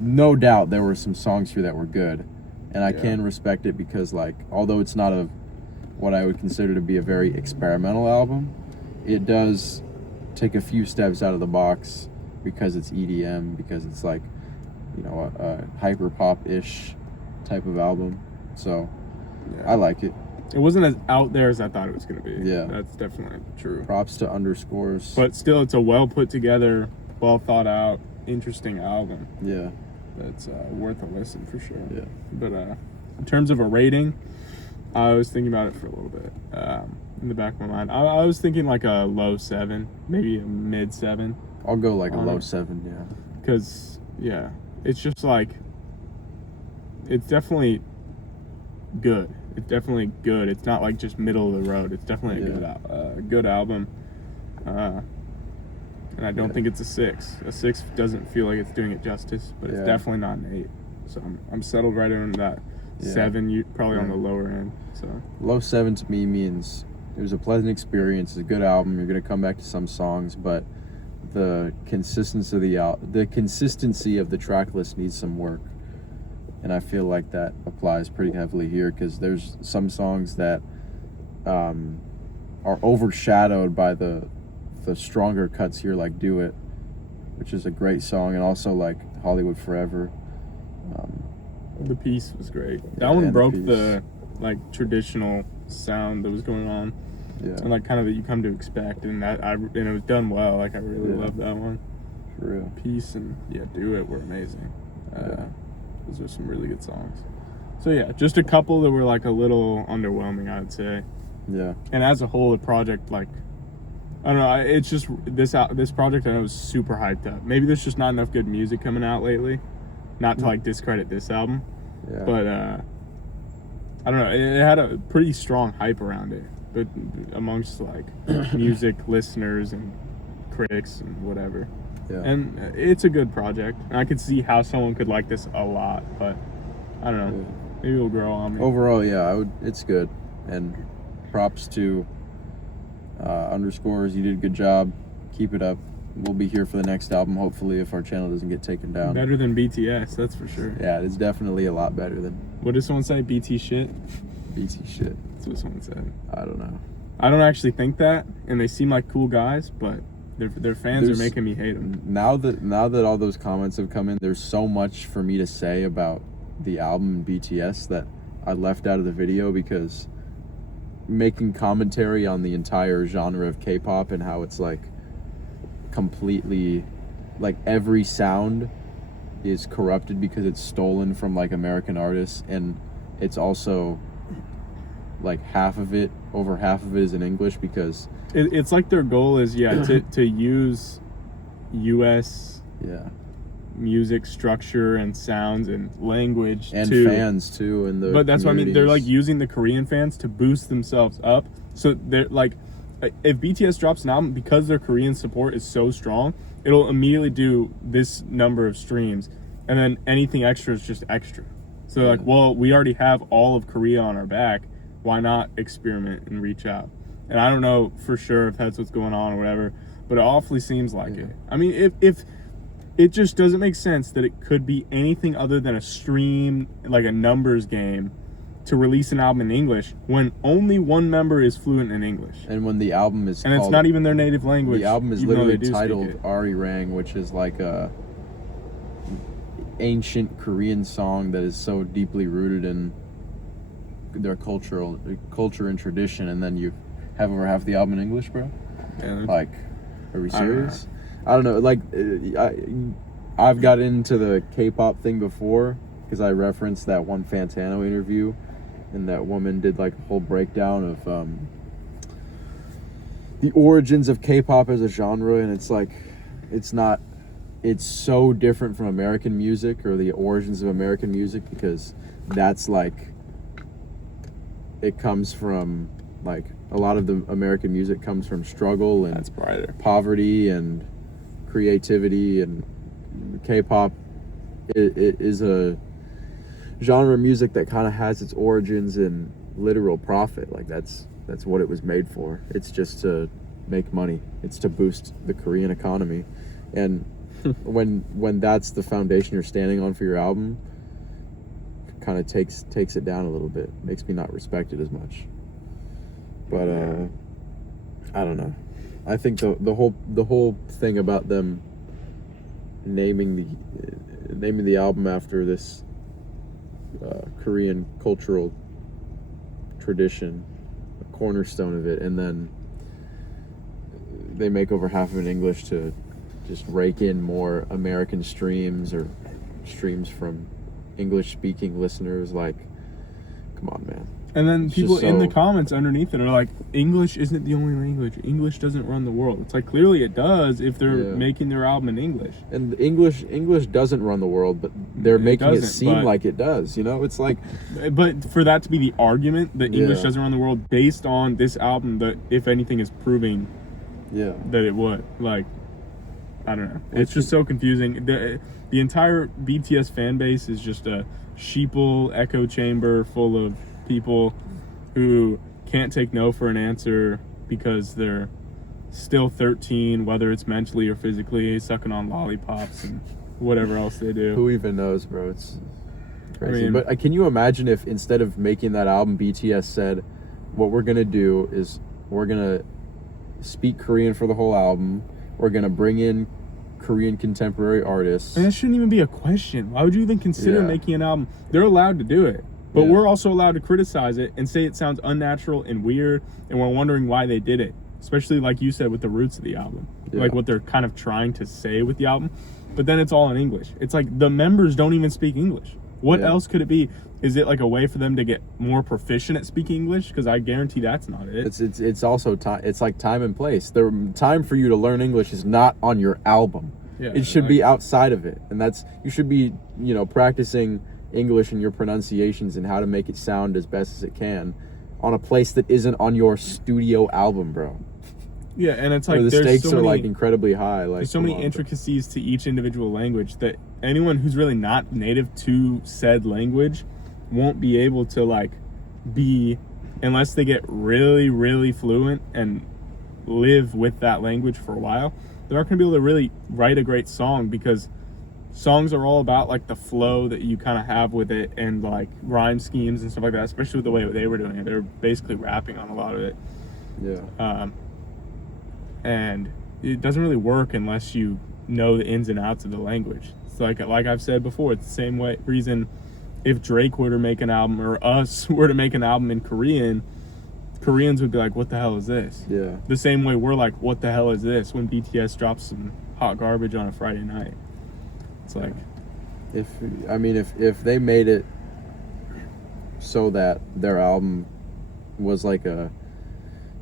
no doubt there were some songs here that were good, and I can respect it because, like, although it's not what I would consider to be a very experimental album, it does take a few steps out of the box because it's EDM, because it's like, you know, a hyper pop-ish type of album. So I like it. It wasn't as out there as I thought it was going to be. Yeah. That's definitely true. Props to Underscores. But still, it's a well put together, well thought out, interesting album. Yeah. That's worth a listen for sure. Yeah. But in terms of a rating, I was thinking about it for a little bit. In the back of my mind, I was thinking like a low 7, maybe a mid 7. I'll go like a low 7, yeah. Because, yeah, it's just like, it's definitely good. It's definitely good. It's not like just middle of the road. It's definitely a good album. And I don't think it's a 6. A 6 doesn't feel like it's doing it justice, but it's definitely not an 8. So I'm settled right in that 7, probably on the lower end. So low 7 to me means it was a pleasant experience. It's a good album. You're gonna come back to some songs, but the consistency of the track list needs some work, and I feel like that applies pretty heavily here because there's some songs that are overshadowed by the stronger cuts here, like "Do It," which is a great song, and also like "Hollywood Forever." The piece was great. That one broke the like traditional sound that was going on. Yeah. And like kind of that you come to expect, and it was done well. Like I really loved that one. For real. Peace and Do It were amazing. Those are some really good songs. So yeah, just a couple that were like a little underwhelming, I would say. Yeah. And as a whole, the project, like, I don't know, it's just this project I know is super hyped up. Maybe there's just not enough good music coming out lately. Not to like discredit this album, but I don't know. It had a pretty strong hype around it, but amongst like music listeners and critics and whatever. Yeah. And it's a good project. And I could see how someone could like this a lot, but I don't know. Maybe it'll grow on me. Overall, it's good. And props to Underscores. You did a good job. Keep it up. We'll be here for the next album, hopefully, if our channel doesn't get taken down. Better than BTS, that's for sure. Yeah, it's definitely a lot better than... What did someone say? BT shit? BT shit. That's what someone said. I don't know. I don't actually think that, and they seem like cool guys, but their fans are making me hate them. Now that all those comments have come in, there's so much for me to say about the album and BTS that I left out of the video because making commentary on the entire genre of K-pop and how it's like completely, like every sound is corrupted because it's stolen from like American artists, and it's also like over half of it is in English because it's like their goal is to use US music structure and sounds and language and fans too, and but that's what I mean. They're like using the Korean fans to boost themselves up. So they're like, if BTS drops an album, because their Korean support is so strong, it'll immediately do this number of streams, and then anything extra is just extra. So they're like, well, we already have all of Korea on our back. Why not experiment and reach out? And I don't know for sure if that's what's going on or whatever, but it awfully seems like it. I mean, if it just doesn't make sense that it could be anything other than a stream, like a numbers game, to release an album in English when only one member is fluent in English. And when the album is it's not even their native language. The album is literally titled Arirang, which is like a ancient Korean song that is so deeply rooted in their culture and tradition, and then you have over half the album in English, bro? Yeah, like, are we serious? I don't know. Like, I've got into the K-pop thing before because I referenced that one Fantano interview, and that woman did like a whole breakdown of the origins of K-pop as a genre, and it's like, it's so different from American music or the origins of American music, because that's like, it comes from like, a lot of the American music comes from struggle and poverty and creativity, and K-pop it is a genre of music that kind of has its origins in literal profit. Like that's what it was made for. It's just to make money. It's to boost the Korean economy. And when that's the foundation you're standing on for your album, kind of takes it down a little bit. Makes me not respect it as much. But I don't know. I think the whole thing about them naming the album after this Korean cultural tradition, a cornerstone of it, and then they make over half of it in English to just rake in more American streams or streams from English-speaking listeners. Like, come on, man. And then It's people just in the so- comments underneath it are like, English isn't the only language. English doesn't run the world. It's like, clearly it does if they're Yeah. making their album in English. And English doesn't run the world, but they're making it doesn't, seem but- like it does. You know, it's like, But for that to be the argument that English Yeah. doesn't run the world based on this album, that if anything is proving yeah, that it would, like, I don't know. It's just so confusing. The entire BTS fan base is just a sheeple echo chamber full of people who can't take no for an answer because they're still 13, whether it's mentally or physically, sucking on lollipops and whatever else they do. who even knows, bro? It's crazy. mean- But can you imagine if instead of making that album, BTS said, what we're gonna do is we're gonna speak Korean for the whole album. We're gonna bring in Korean contemporary artists. And that shouldn't even be a question. Why would you even consider Yeah. making an album? They're allowed to do it. But Yeah. we're also allowed to criticize it and say it sounds unnatural and weird, and we're wondering why they did it. Especially, like you said, with the roots of the album. Yeah. Like what they're kind of trying to say with the album. But then it's all in English. It's like the members don't even speak English. What Yeah. else could it be? Is it like a way for them to get more proficient at speaking English? Because I guarantee that's not it. It's also time. It's like time and place. The time for you to learn English is not on your album. Yeah, It should like- be outside of it, and you should be practicing English and your pronunciations and how to make it sound as best as it can on a place that isn't on your studio album, bro. Yeah, and it's Where like the there's stakes so are many, like incredibly high. Like there's so come many on, bro. intricacies to each individual language that anyone who's really not native to said language won't be able to like be, unless they get really, really fluent and live with that language for a while. They're not going to be able to really write a great song, because songs are all about like the flow that you kind of have with it and like rhyme schemes and stuff like that, especially with the way they were doing it. They were basically rapping on a lot of it. Yeah. And it doesn't really work unless you know the ins and outs of the language. It's like I've said before, it's the same reason if Drake were to make an album, or us were to make an album in Korean, Koreans would be like, what the hell is this? Yeah. The same way we're like, what the hell is this, when BTS drops some hot garbage on a Friday night. It's like, If they made it so that their album was like a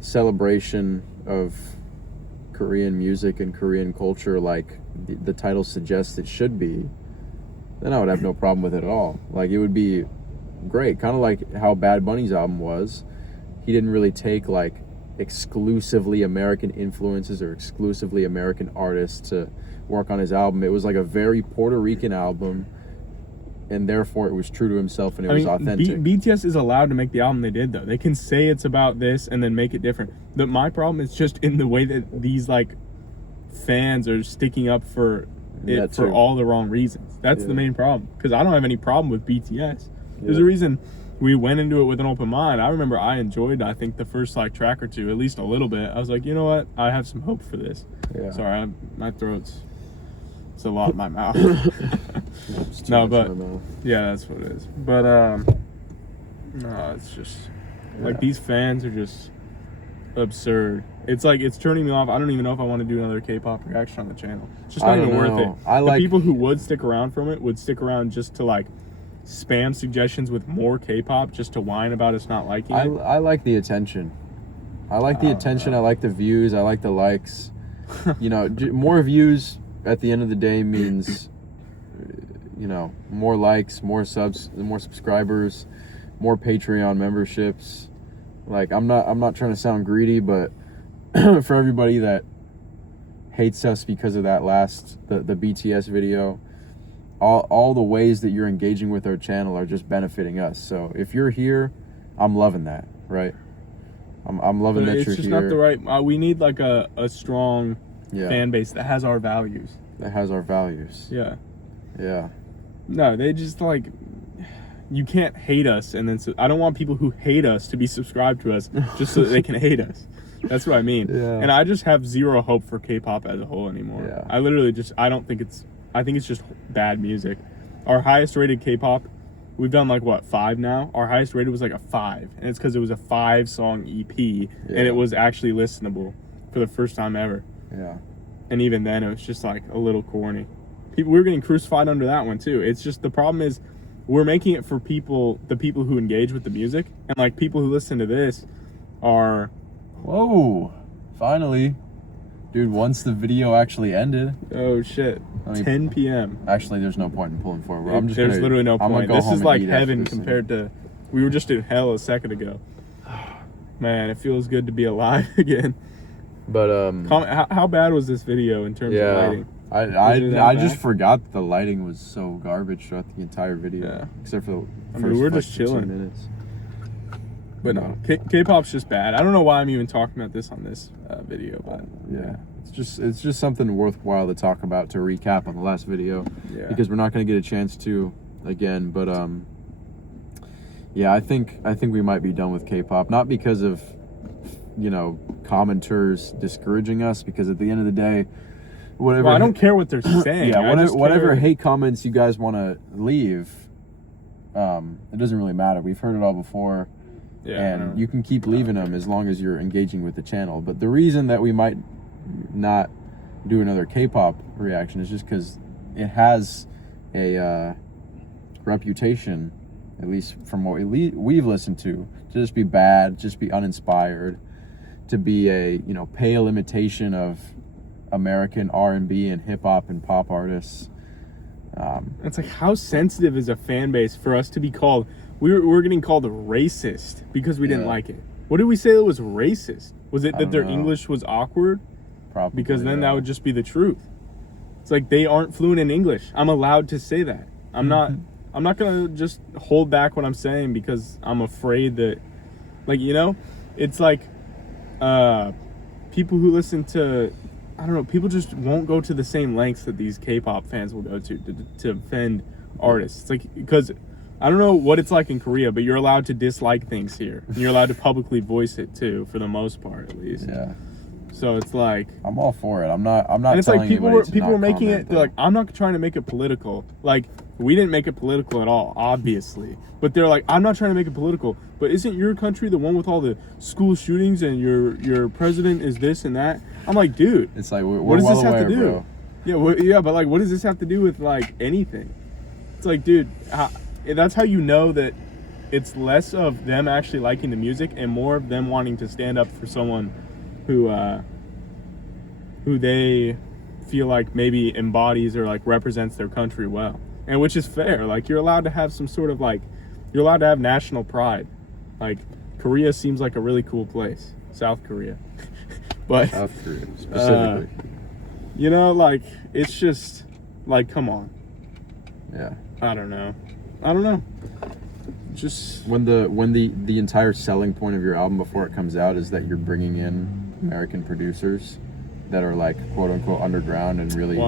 celebration of Korean music and Korean culture, like the title suggests it should be, then I would have no problem with it at all. Like, it would be great, kind of like how Bad Bunny's album was. He didn't really take like exclusively American influences or exclusively American artists to work on his album. It was like a very Puerto Rican album, and therefore it was true to himself and it was authentic. BTS is allowed to make the album they did, though. They can say it's about this and then make it different. My problem is just in the way that these like fans are sticking up for it That for too. all the wrong reasons. That's the Yeah. main problem. Because I don't have any problem with BTS. There's Yeah. a reason we went into it with an open mind. I remember I enjoyed, I think, the first like track or two, at least a little bit. I was like, you know what? I have some hope for this. Yeah. Sorry, my throat's, it's a lot in my mouth. It's too No, much but- in my mouth. Yeah, that's what it is. But no, it's just like Yeah. these fans are just absurd. It's like it's turning me off. I don't even know if I want to do another K-pop reaction on the channel. It's just I not don't even worth know. it. I The like- people who would stick around from it would stick around just to like spam suggestions with more K-pop, just to whine about us not liking it. I like the attention. I like the attention. I like the views. I like the likes. More views at the end of the day means, more likes, more subs, more subscribers, more Patreon memberships. Like, I'm not trying to sound greedy, but for everybody that hates us because of that the BTS video, all the ways that you're engaging with our channel are just benefiting us. So if you're here, I'm loving that, right? I'm loving that you're here. It's just not the right. We need like a strong fan base that has our values. That has our values. Yeah. Yeah. No, they just like. You can't hate us, and then I don't want people who hate us to be subscribed to us just so that they can hate us. That's what I mean. Yeah. And I just have zero hope for K-pop as a whole anymore. Yeah. I literally I think it's just bad music. Our highest rated K-pop, we've done like what, 5 now? Our highest rated was like a 5, and it's because it was a 5-song EP, and it was actually listenable for the first time ever. Yeah. And even then, it was just like a little corny. We were getting crucified under that one too. It's just the problem is, we're making it for the people who engage with the music, and like people who listen to this are. Whoa! Finally, dude. Once the video actually ended. Oh shit! 10 p.m. Actually, there's no point in pulling forward. There's literally no point. Go this home is and like eat heaven compared to. We were just in hell a second ago. Man, it feels good to be alive again. But how bad was this video in terms of lighting? I just forgot that the lighting was so garbage throughout the entire video. Yeah. Except for the first we're just chilling. 2 minutes. But no, K-pop's just bad. I don't know why I'm even talking about this on this video, but yeah. It's just something worthwhile to talk about, to recap on the last video. Yeah. Because we're not going to get a chance to again, but yeah, I think we might be done with K-pop, not because of commenters discouraging us, because at the end of the day, whatever. Well, I don't care what they're saying. Yeah, whatever hate comments you guys want to leave, it doesn't really matter. We've heard it all before, and you can keep leaving them as long as you're engaging with the channel. But the reason that we might not do another K-pop reaction is just because it has a reputation, at least from what we've listened to just be bad, just be uninspired, to be a pale imitation of American R&B and hip hop and pop artists. It's like, how sensitive is a fan base for us to be called? We're getting called racist because we didn't like it. What did we say that was racist? Was it that their English was awkward? Probably. Because then that would just be the truth. It's like, they aren't fluent in English. I'm allowed to say that. I'm not gonna just hold back what I'm saying because I'm afraid that, it's like people who listen to, I don't know, people just won't go to the same lengths that these K-pop fans will go to offend artists. It's like, because I don't know what it's like in Korea, but you're allowed to dislike things here. And you're allowed to publicly voice it too, for the most part, at least. Yeah. So it's like, I'm all for it. I'm not. And it's like people were making comment, it. They're like, I'm not trying to make it political. Like, we didn't make it political at all, obviously. But they're like, I'm not trying to make it political. But isn't your country the one with all the school shootings and your president is this and that? I'm like, dude. It's like, what does well this have aware, to do? bro. Yeah, but like, what does this have to do with like anything? It's like, dude, that's how you know that it's less of them actually liking the music and more of them wanting to stand up for someone who they feel like maybe embodies or like represents their country well, and which is fair. Like, you're allowed to have some sort of you're allowed to have national pride. Like, Korea seems like a really cool place, South Korea, but South Korea specifically. It's just like, come on. Yeah. I don't know. Just when the entire selling point of your album before it comes out is that you're bringing in American producers that are like quote unquote underground and really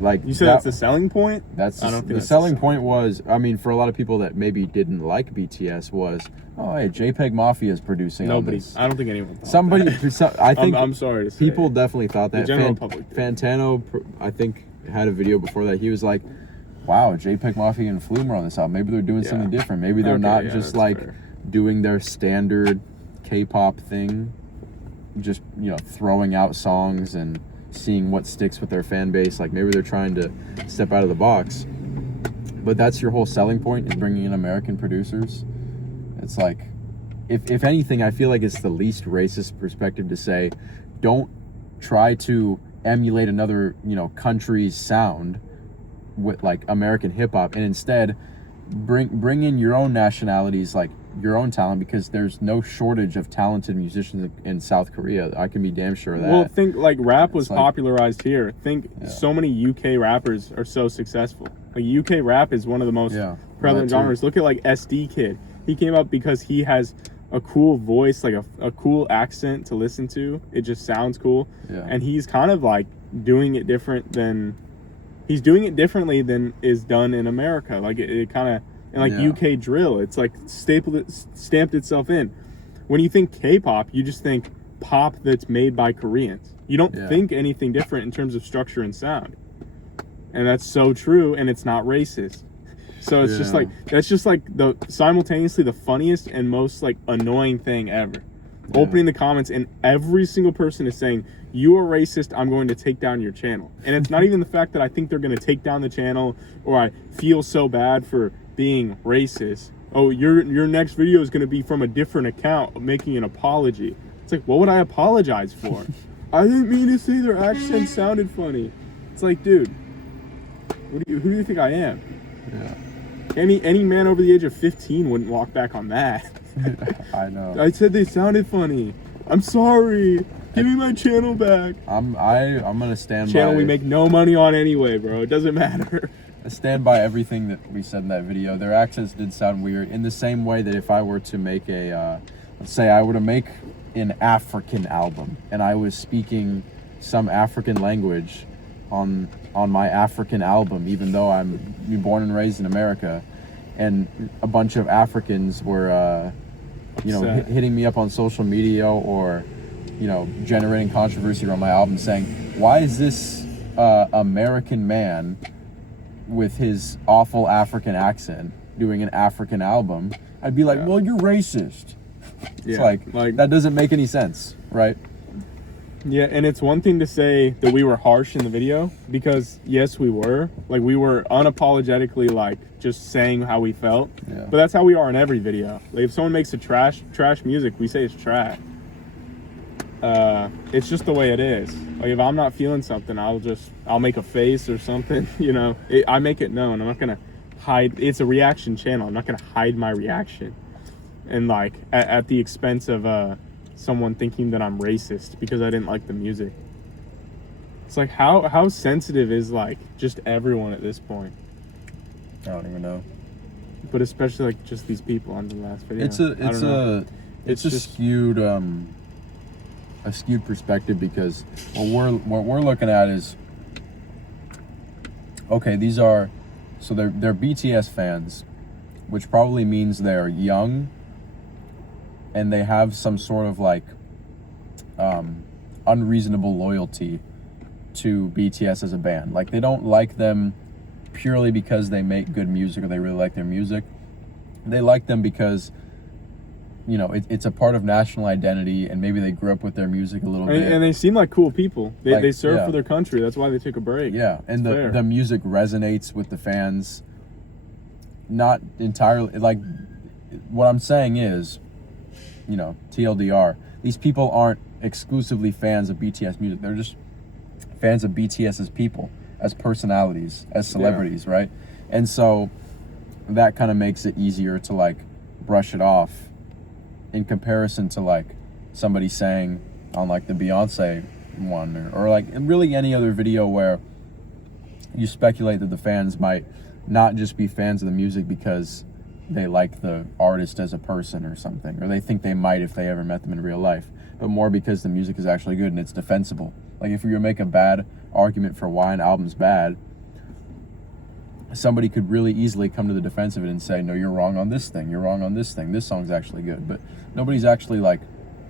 like, you said that's the selling point. That's the selling point was, I mean, for a lot of people that maybe didn't like BTS was, oh hey, JPEG Mafia is producing. Nobody. On this. I don't think anyone thought Somebody. that. I think I'm sorry to say. People definitely thought that. The general public did. Fantano, I think, had a video before that. He was like, wow, JPEG Mafia and Flume are on this album. Maybe they're doing something different. Maybe they're not just like fair. Doing their standard K-pop thing, just throwing out songs and seeing what sticks with their fan base. Like, maybe they're trying to step out of the box. But that's your whole selling point, is bringing in American producers. It's like, if anything, I feel like it's the least racist perspective to say, don't try to emulate another country's sound with like American hip hop, and instead bring in your own nationalities, like your own talent, because there's no shortage of talented musicians in South Korea. I can be damn sure of that. Well, think like rap was popularized here. So many UK rappers are so successful. Like UK rap is one of the most prevalent genres. Look at like SD Kid. He came up because he has a cool voice, like a cool accent to listen to. It just sounds cool. Yeah. And he's kind of like doing it differently than is done in America. Like it kind of, and like UK drill, it's like stamped itself in. When you think K-pop, you just think pop that's made by Koreans. You don't think anything different in terms of structure and sound. And that's so true, and it's not racist. So it's just like, that's just like the simultaneously the funniest and most like annoying thing ever. Opening the comments and every single person is saying, you are racist, I'm going to take down your channel. And it's not even the fact that I think they're going to take down the channel or I feel so bad for being racist. Oh, your next video is going to be from a different account making an apology. It's like, what would I apologize for? I didn't mean to say their accent sounded funny. It's like, dude, who do you think I am? Yeah. Any man over the age of 15 wouldn't walk back on that. I know. I said they sounded funny. I'm sorry. Give me my channel back. I'm gonna stand channel by. We make no money on anyway, bro. It doesn't matter. I stand by everything that we said in that video. Their accents did sound weird in the same way that if I were to make a, let's say I were to make an African album and I was speaking some African language on my African album, even though I'm born and raised in America, and a bunch of Africans were, hitting me up on social media or, generating controversy around my album saying, why is this American man with his awful African accent doing an African album? I'd be like, well, you're racist. It's like that doesn't make any sense, right? Yeah, and it's one thing to say that we were harsh in the video, because yes, we were. Like, we were unapologetically like just saying how we felt. Yeah. But that's how we are in every video. Like, if someone makes a trash music, we say it's trash. It's just the way it is. Like, if I'm not feeling something, I'll make a face or something. I make it known. I'm not gonna hide. It's a reaction channel. I'm not gonna hide my reaction, and like at the expense of someone thinking that I'm racist because I didn't like the music. It's like, how sensitive is like just everyone at this point? I don't even know. But especially like just these people on the last video. It's a skewed perspective, because what we're looking at is, okay, these are, so they're BTS fans, which probably means they're young and they have some sort of like unreasonable loyalty to BTS as a band. Like, they don't like them purely because they make good music or they really like their music. They like them because, it's a part of national identity, and maybe they grew up with their music a little bit. And they seem like cool people. They serve for their country. That's why they took a break. Yeah, and the music resonates with the fans. Not entirely, like, what I'm saying is, TLDR, these people aren't exclusively fans of BTS music. They're just fans of BTS as people, as personalities, as celebrities, right? And so that kind of makes it easier to like brush it off in comparison to like somebody saying on like the Beyonce one or like really any other video where you speculate that the fans might not just be fans of the music because they like the artist as a person or something, or they think they might if they ever met them in real life, but more because the music is actually good and it's defensible. Like, if you were to make a bad argument for why an album's bad, somebody could really easily come to the defense of it and say, no, you're wrong on this thing, this song's actually good. But nobody's actually like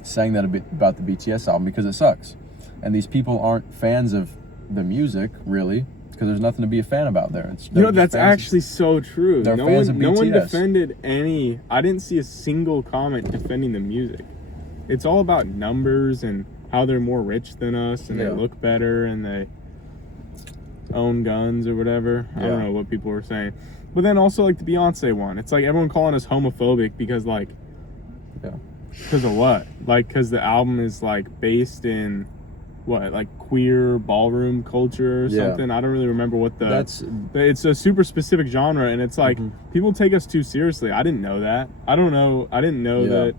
saying that about the BTS album because it sucks. And these people aren't fans of the music, really, because there's nothing to be a fan about there. That's actually so true. They're fans of BTS. No one defended any. I didn't see a single comment defending the music. It's all about numbers and how they're more rich than us and they look better and they own guns or whatever. I don't know what people were saying. But then also like the Beyonce one. It's like everyone calling us homophobic because like, because of what? Like, because the album is like based in what, like queer ballroom culture or something. I don't really remember what it's a super specific genre, and it's like people take us too seriously. I didn't know that. I didn't know that.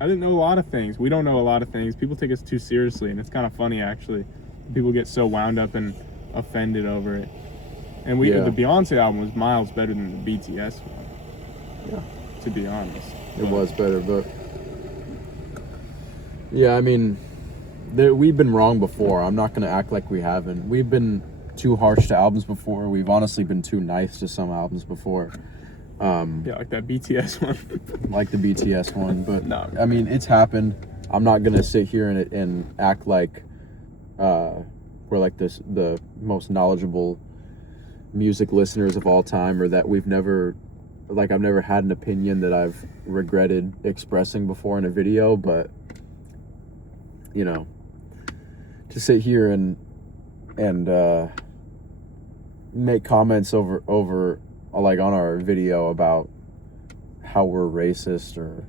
I didn't know a lot of things. We don't know a lot of things. People take us too seriously, and it's kind of funny actually. People get so wound up and offended over it. And Yeah. the Beyonce album was miles better than the BTS one. Yeah. To be honest. It was better, but yeah, I mean, we've been wrong before. I'm not gonna act like we haven't. We've been too harsh to albums before. We've honestly been too nice to some albums before. Yeah, like that BTS one. Like the BTS one, but No. I mean, it's happened. I'm not gonna sit here and act like we're like the most knowledgeable music listeners of all time, or that I've never had an opinion that I've regretted expressing before in a video. But you know, to sit here and make comments over like on our video about how we're racist, or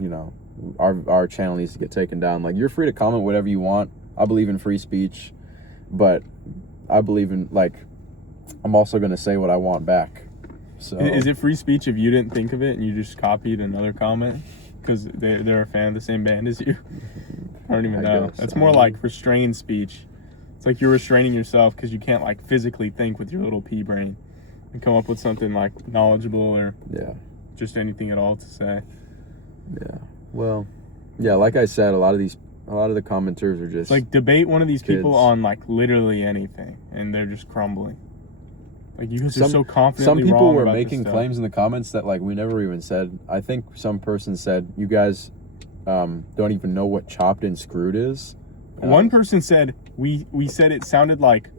you know, our channel needs to get taken down. Like, you're free to comment whatever you want. I believe in free speech, but I believe in, like, I'm also going to say what I want back. So Is it free speech if you didn't think of it and you just copied another comment because they're a fan of the same band as you? I don't even know. That's more like restrained speech. It's like you're restraining yourself because you can't, like, physically think with your little pea brain and come up with something, like, knowledgeable or just anything at all to say. Yeah. Well, yeah, like I said, a lot of the commenters are just like, debate one of these kids. people on, like, literally anything, and they're just crumbling. Like, you guys are so confidently some people wrong were about making this stuff. claims in the comments that, like, we never even said. I think some person said, you guys don't even know what chopped and screwed is. One person said we said it sounded like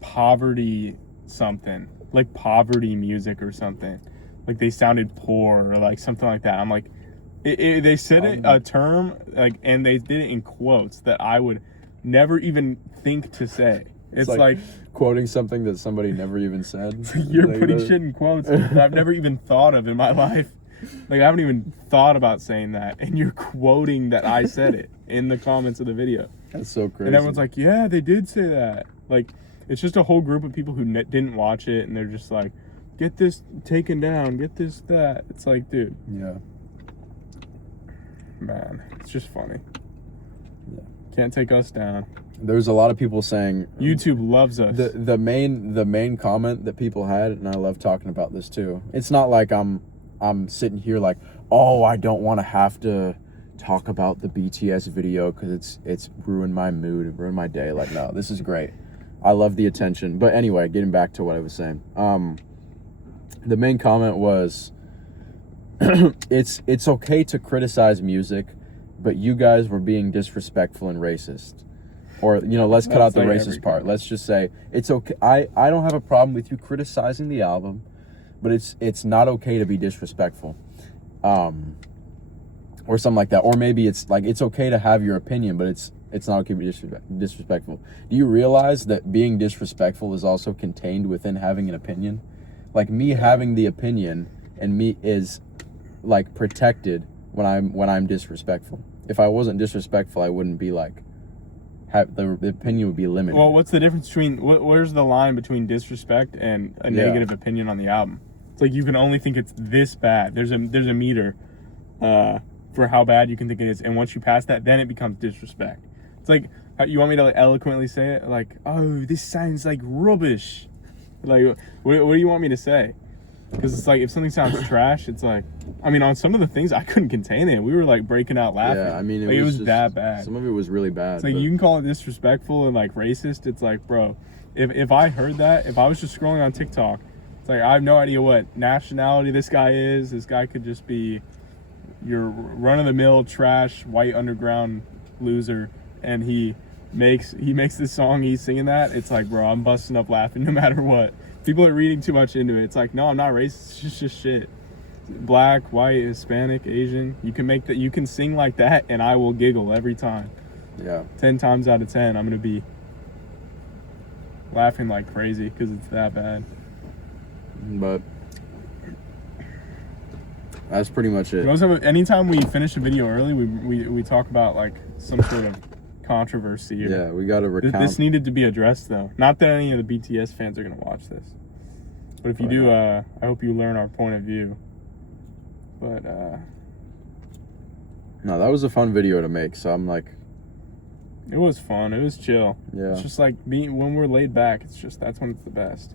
poverty something, like poverty music or something, like they sounded poor or like something like that. I'm like, they said a term, like, and they did it in quotes that I would never even think to say. It's like quoting something that somebody never even said. You're Like, putting shit in quotes that I've never even thought of in my life. Like, I haven't even thought about saying that, and you're quoting that I said it in the comments of the video. That's so crazy. And everyone's like, yeah, they did say that. Like, it's just a whole group of people who didn't watch it, and they're just like, get this taken down, get this, that. It's like, dude. Yeah. Man, it's just funny. Yeah. Can't take us down. There's a lot of people saying YouTube loves us. The main comment that people had, and I love talking about this too. It's not like I'm sitting here like, oh, I don't want to have to talk about the BTS video because it's ruined my mood, it ruined my day. Like, no, this is great. I love the attention. But anyway, getting back to what I was saying. The main comment was, it's okay to criticize music, but you guys were being disrespectful and racist. Or, you know, let's cut out the racist part. Let's just say it's okay. I don't have a problem with you criticizing the album, but it's not okay to be disrespectful. Or something like that. Or maybe it's like, it's okay to have your opinion, but it's not okay to be disrespectful. Do you realize that being disrespectful is also contained within having an opinion? Like, me having the opinion and me is like protected when I'm disrespectful. If I wasn't disrespectful, I wouldn't be like, the opinion would be limited. Well, what's the difference between where's the line between disrespect and a negative opinion on the album? It's like, you can only think it's this bad. There's a meter for how bad you can think it is, and once you pass that, then it becomes disrespect. It's like, you want me to, like, eloquently say it, like, oh, this sounds like rubbish. Like, what do you want me to say? Because it's like, if something sounds trash, it's like, I mean, on some of the things, I couldn't contain it. We were, like, breaking out laughing. Yeah, I mean, it was that bad. Some of it was really bad. It's like, you can call it disrespectful and, like, racist. It's like, bro, if I heard that, if I was just scrolling on TikTok, it's like, I have no idea what nationality this guy is. This guy could just be your run-of-the-mill trash white underground loser, and he makes this song, he's singing that. It's like, bro, I'm busting up laughing no matter what. People are reading too much into it. It's like, no, I'm not racist. It's just shit. Black, white, Hispanic, Asian. You can make that. You can sing like that, and I will giggle every time. Yeah. 10 times out of 10, I'm gonna be laughing like crazy because it's that bad. But that's pretty much it. Anytime we finish a video early, we talk about, like, some sort of controversy. Yeah, we got to recount. This needed to be addressed, though. Not that any of the BTS fans are gonna watch this, but if you do, I hope you learn our point of view. But no, that was a fun video to make. So I'm like, it was fun. It was chill. Yeah. It's just like when we're laid back. It's just, that's when it's the best.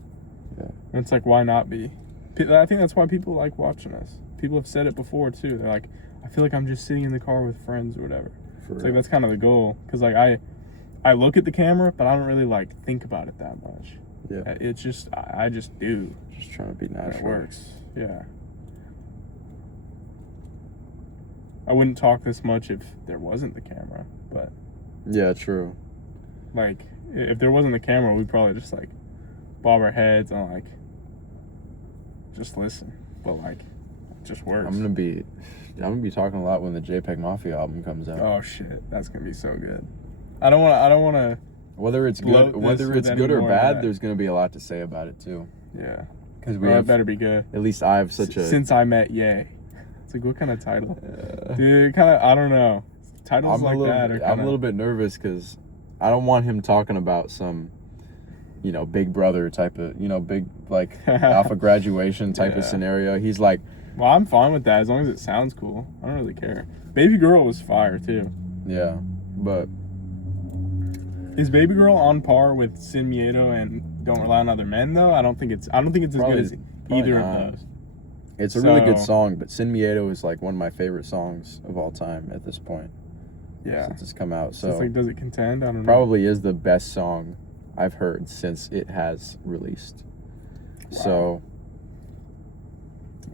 And it's like, why not be? I think that's why people like watching us. People have said it before too. They're like, I feel like I'm just sitting in the car with friends or whatever. It's like that's kind of the goal. Because like I look at the camera, but I don't really like think about it that much. Yeah. It's just I just do. Just trying to be natural. It works. Yeah. I wouldn't talk this much if there wasn't the camera, but Yeah, true. like if there wasn't the camera, we'd probably just like bob our heads and like just listen. But like it just works. I'm gonna be talking a lot when the JPEG Mafia album comes out. Oh shit, that's gonna be so good. I don't wanna Whether it's bloat good, this with any or more of bad, that. there's gonna be a lot to say about it too. Yeah. Because Well, it better be good. at least I have such a. Since I Met Ye. It's like, what kind of title? Dude, kind of, I don't know. Titles like that are kind of... I'm a little bit nervous because I don't want him talking about some, Big Brother type of, big, like, alpha graduation type of scenario. He's like... Well, I'm fine with that as long as it sounds cool. I don't really care. Baby Girl was fire, too. Yeah, but... Is Baby Girl on par with Sin Miedo and Don't Rely on Other Men, though? I don't think it's as good as either of those. It's a really good song, but Sin Miedo is like one of my favorite songs of all time at this point. Yeah. Since it's come out. So it's like, does it contend? I don't know. Probably is the best song I've heard since it has released. Wow. So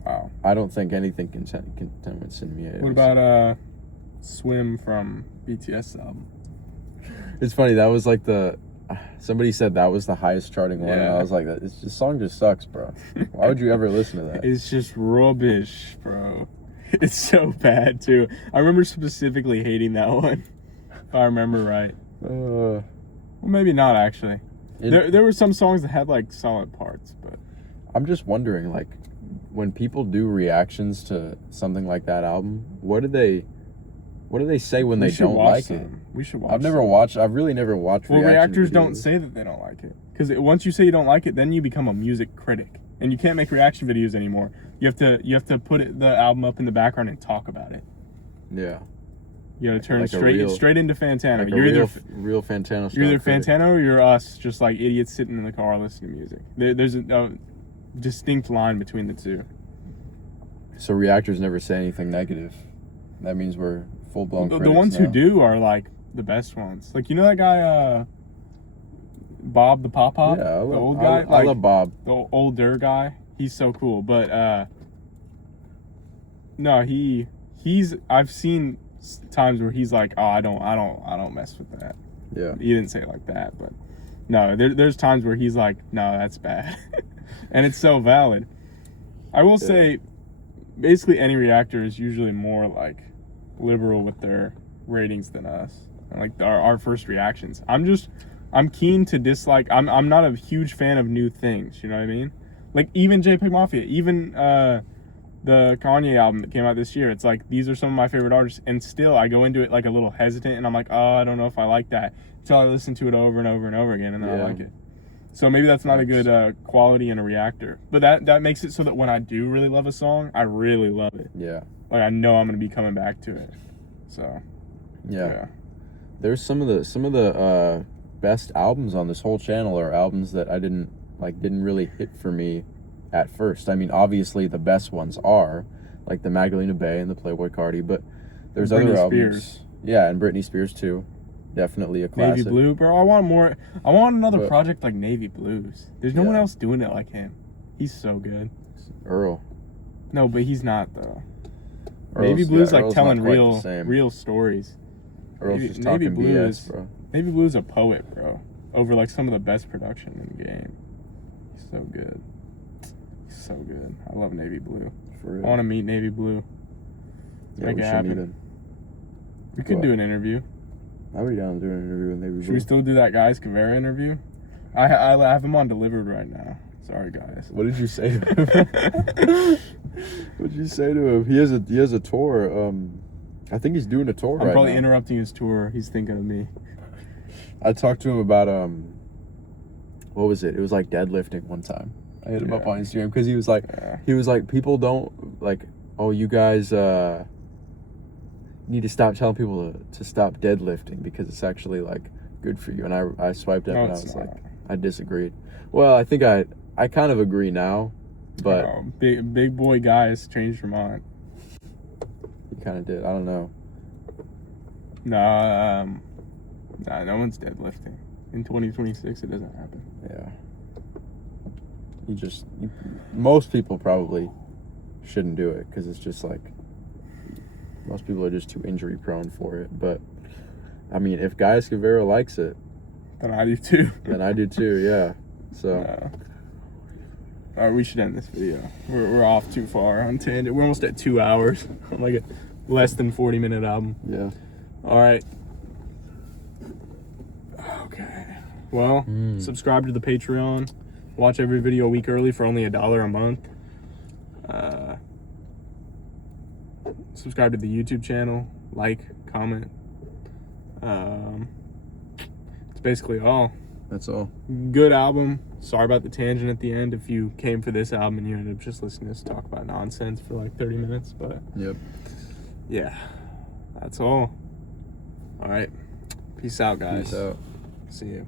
wow. I don't think anything can contend with Sin Miedo. What about Swim from BTS album? It's funny, that was like somebody said that was the highest charting one, and I was like, this song just sucks, bro. Why would you ever listen to that? It's just rubbish, bro. It's so bad, too. I remember specifically hating that one, if I remember right. Well, maybe not, actually. There were some songs that had, like, solid parts, but... I'm just wondering, like, when people do reactions to something like that album, what do they say when they don't like it? We should watch I've really never watched Well, reactors videos. don't say that they don't like it. Because once you say you don't like it, then you become a music critic. And you can't make reaction videos anymore. You have to put the album up in the background and talk about it. Yeah. You gotta turn Like straight into Fantano. Like you're real Fantano. You're either Fantano or you're us, just like idiots sitting in the car listening to music. There's a distinct line between the two. So reactors never say anything negative. That means we're full-blown critics The ones now. who do are like the best ones. Like, you know that guy Bob the Pop Pop? Yeah, the old guy? I love Bob. The older guy. He's so cool. But no, he's I've seen times where he's like, oh, I don't mess with that. Yeah. He didn't say it like that, but no, there's times where he's like, no, that's bad. And it's so valid. I will say, basically any reactor is usually more like liberal with their ratings than us. And like our first reactions. I'm keen to dislike. I'm not a huge fan of new things. You know what I mean? Like even JPEG Mafia, even the Kanye album that came out this year. It's like these are some of my favorite artists, and still I go into it like a little hesitant, and I'm like, oh, I don't know if I like that until I listen to it over and over and over again, and then I like it. So maybe that's not a good quality in a reactor, but that makes it so that when I do really love a song, I really love it. Yeah. Like I know I'm gonna be coming back to it. So. Yeah. There's some of the best albums on this whole channel are albums that I didn't really hit for me at first. I mean, obviously the best ones are like the Magdalena Bay and the Playboy Cardi, but there's other albums. Spears. Yeah, and Britney Spears too. Definitely a classic. Navy Blue, bro. I want another project like Navy Blues. There's no one else doing it like him. He's so good. Earl. No, but he's not though. Earl's, Navy Blue's like Earl's telling real real stories. Earl's just talking BS, bro. Navy Blue's a poet, bro. Over like some of the best production in the game. He's so good. He's so good. I love Navy Blue. For real. I want to meet Navy Blue. Make it happen. We could do an interview. I'll be down to do an interview with Navy Blue. Should we still do that Guys Cavera interview? I have him on delivered right now. Sorry, guys. What did you say to him? What did you say to him? He has a tour. I think he's doing a tour right now. I'm probably interrupting his tour. He's thinking of me. I talked to him about what was it? It was like deadlifting one time. I hit him up on Instagram because he was like, people don't like, oh, you guys need to stop telling people to stop deadlifting because it's actually like good for you. And I swiped up and I was like, I disagreed. Well, I think I I kind of agree now, but big boy guy has changed your mind. he kind of did. I don't know. Nah, no one's deadlifting. In 2026, it doesn't happen. Yeah. Most people probably shouldn't do it because it's just like, most people are just too injury prone for it. But, I mean, if Guy Escavera likes it, Then I do too. then I do too, yeah. So, All right, we should end this video. We're off too far on tangent. We're almost at 2 hours. I'm like a less than 40-minute album. yeah. All right. Okay. Well, subscribe to the Patreon. Watch every video a week early for only $1 a month. Subscribe to the YouTube channel. Like, comment. It's basically all. That's all. Good album. Sorry about the tangent at the end if you came for this album and you ended up just listening to us talk about nonsense for like 30 minutes. But Yep. yeah, that's all. All right. Peace out, guys. Peace out. See you.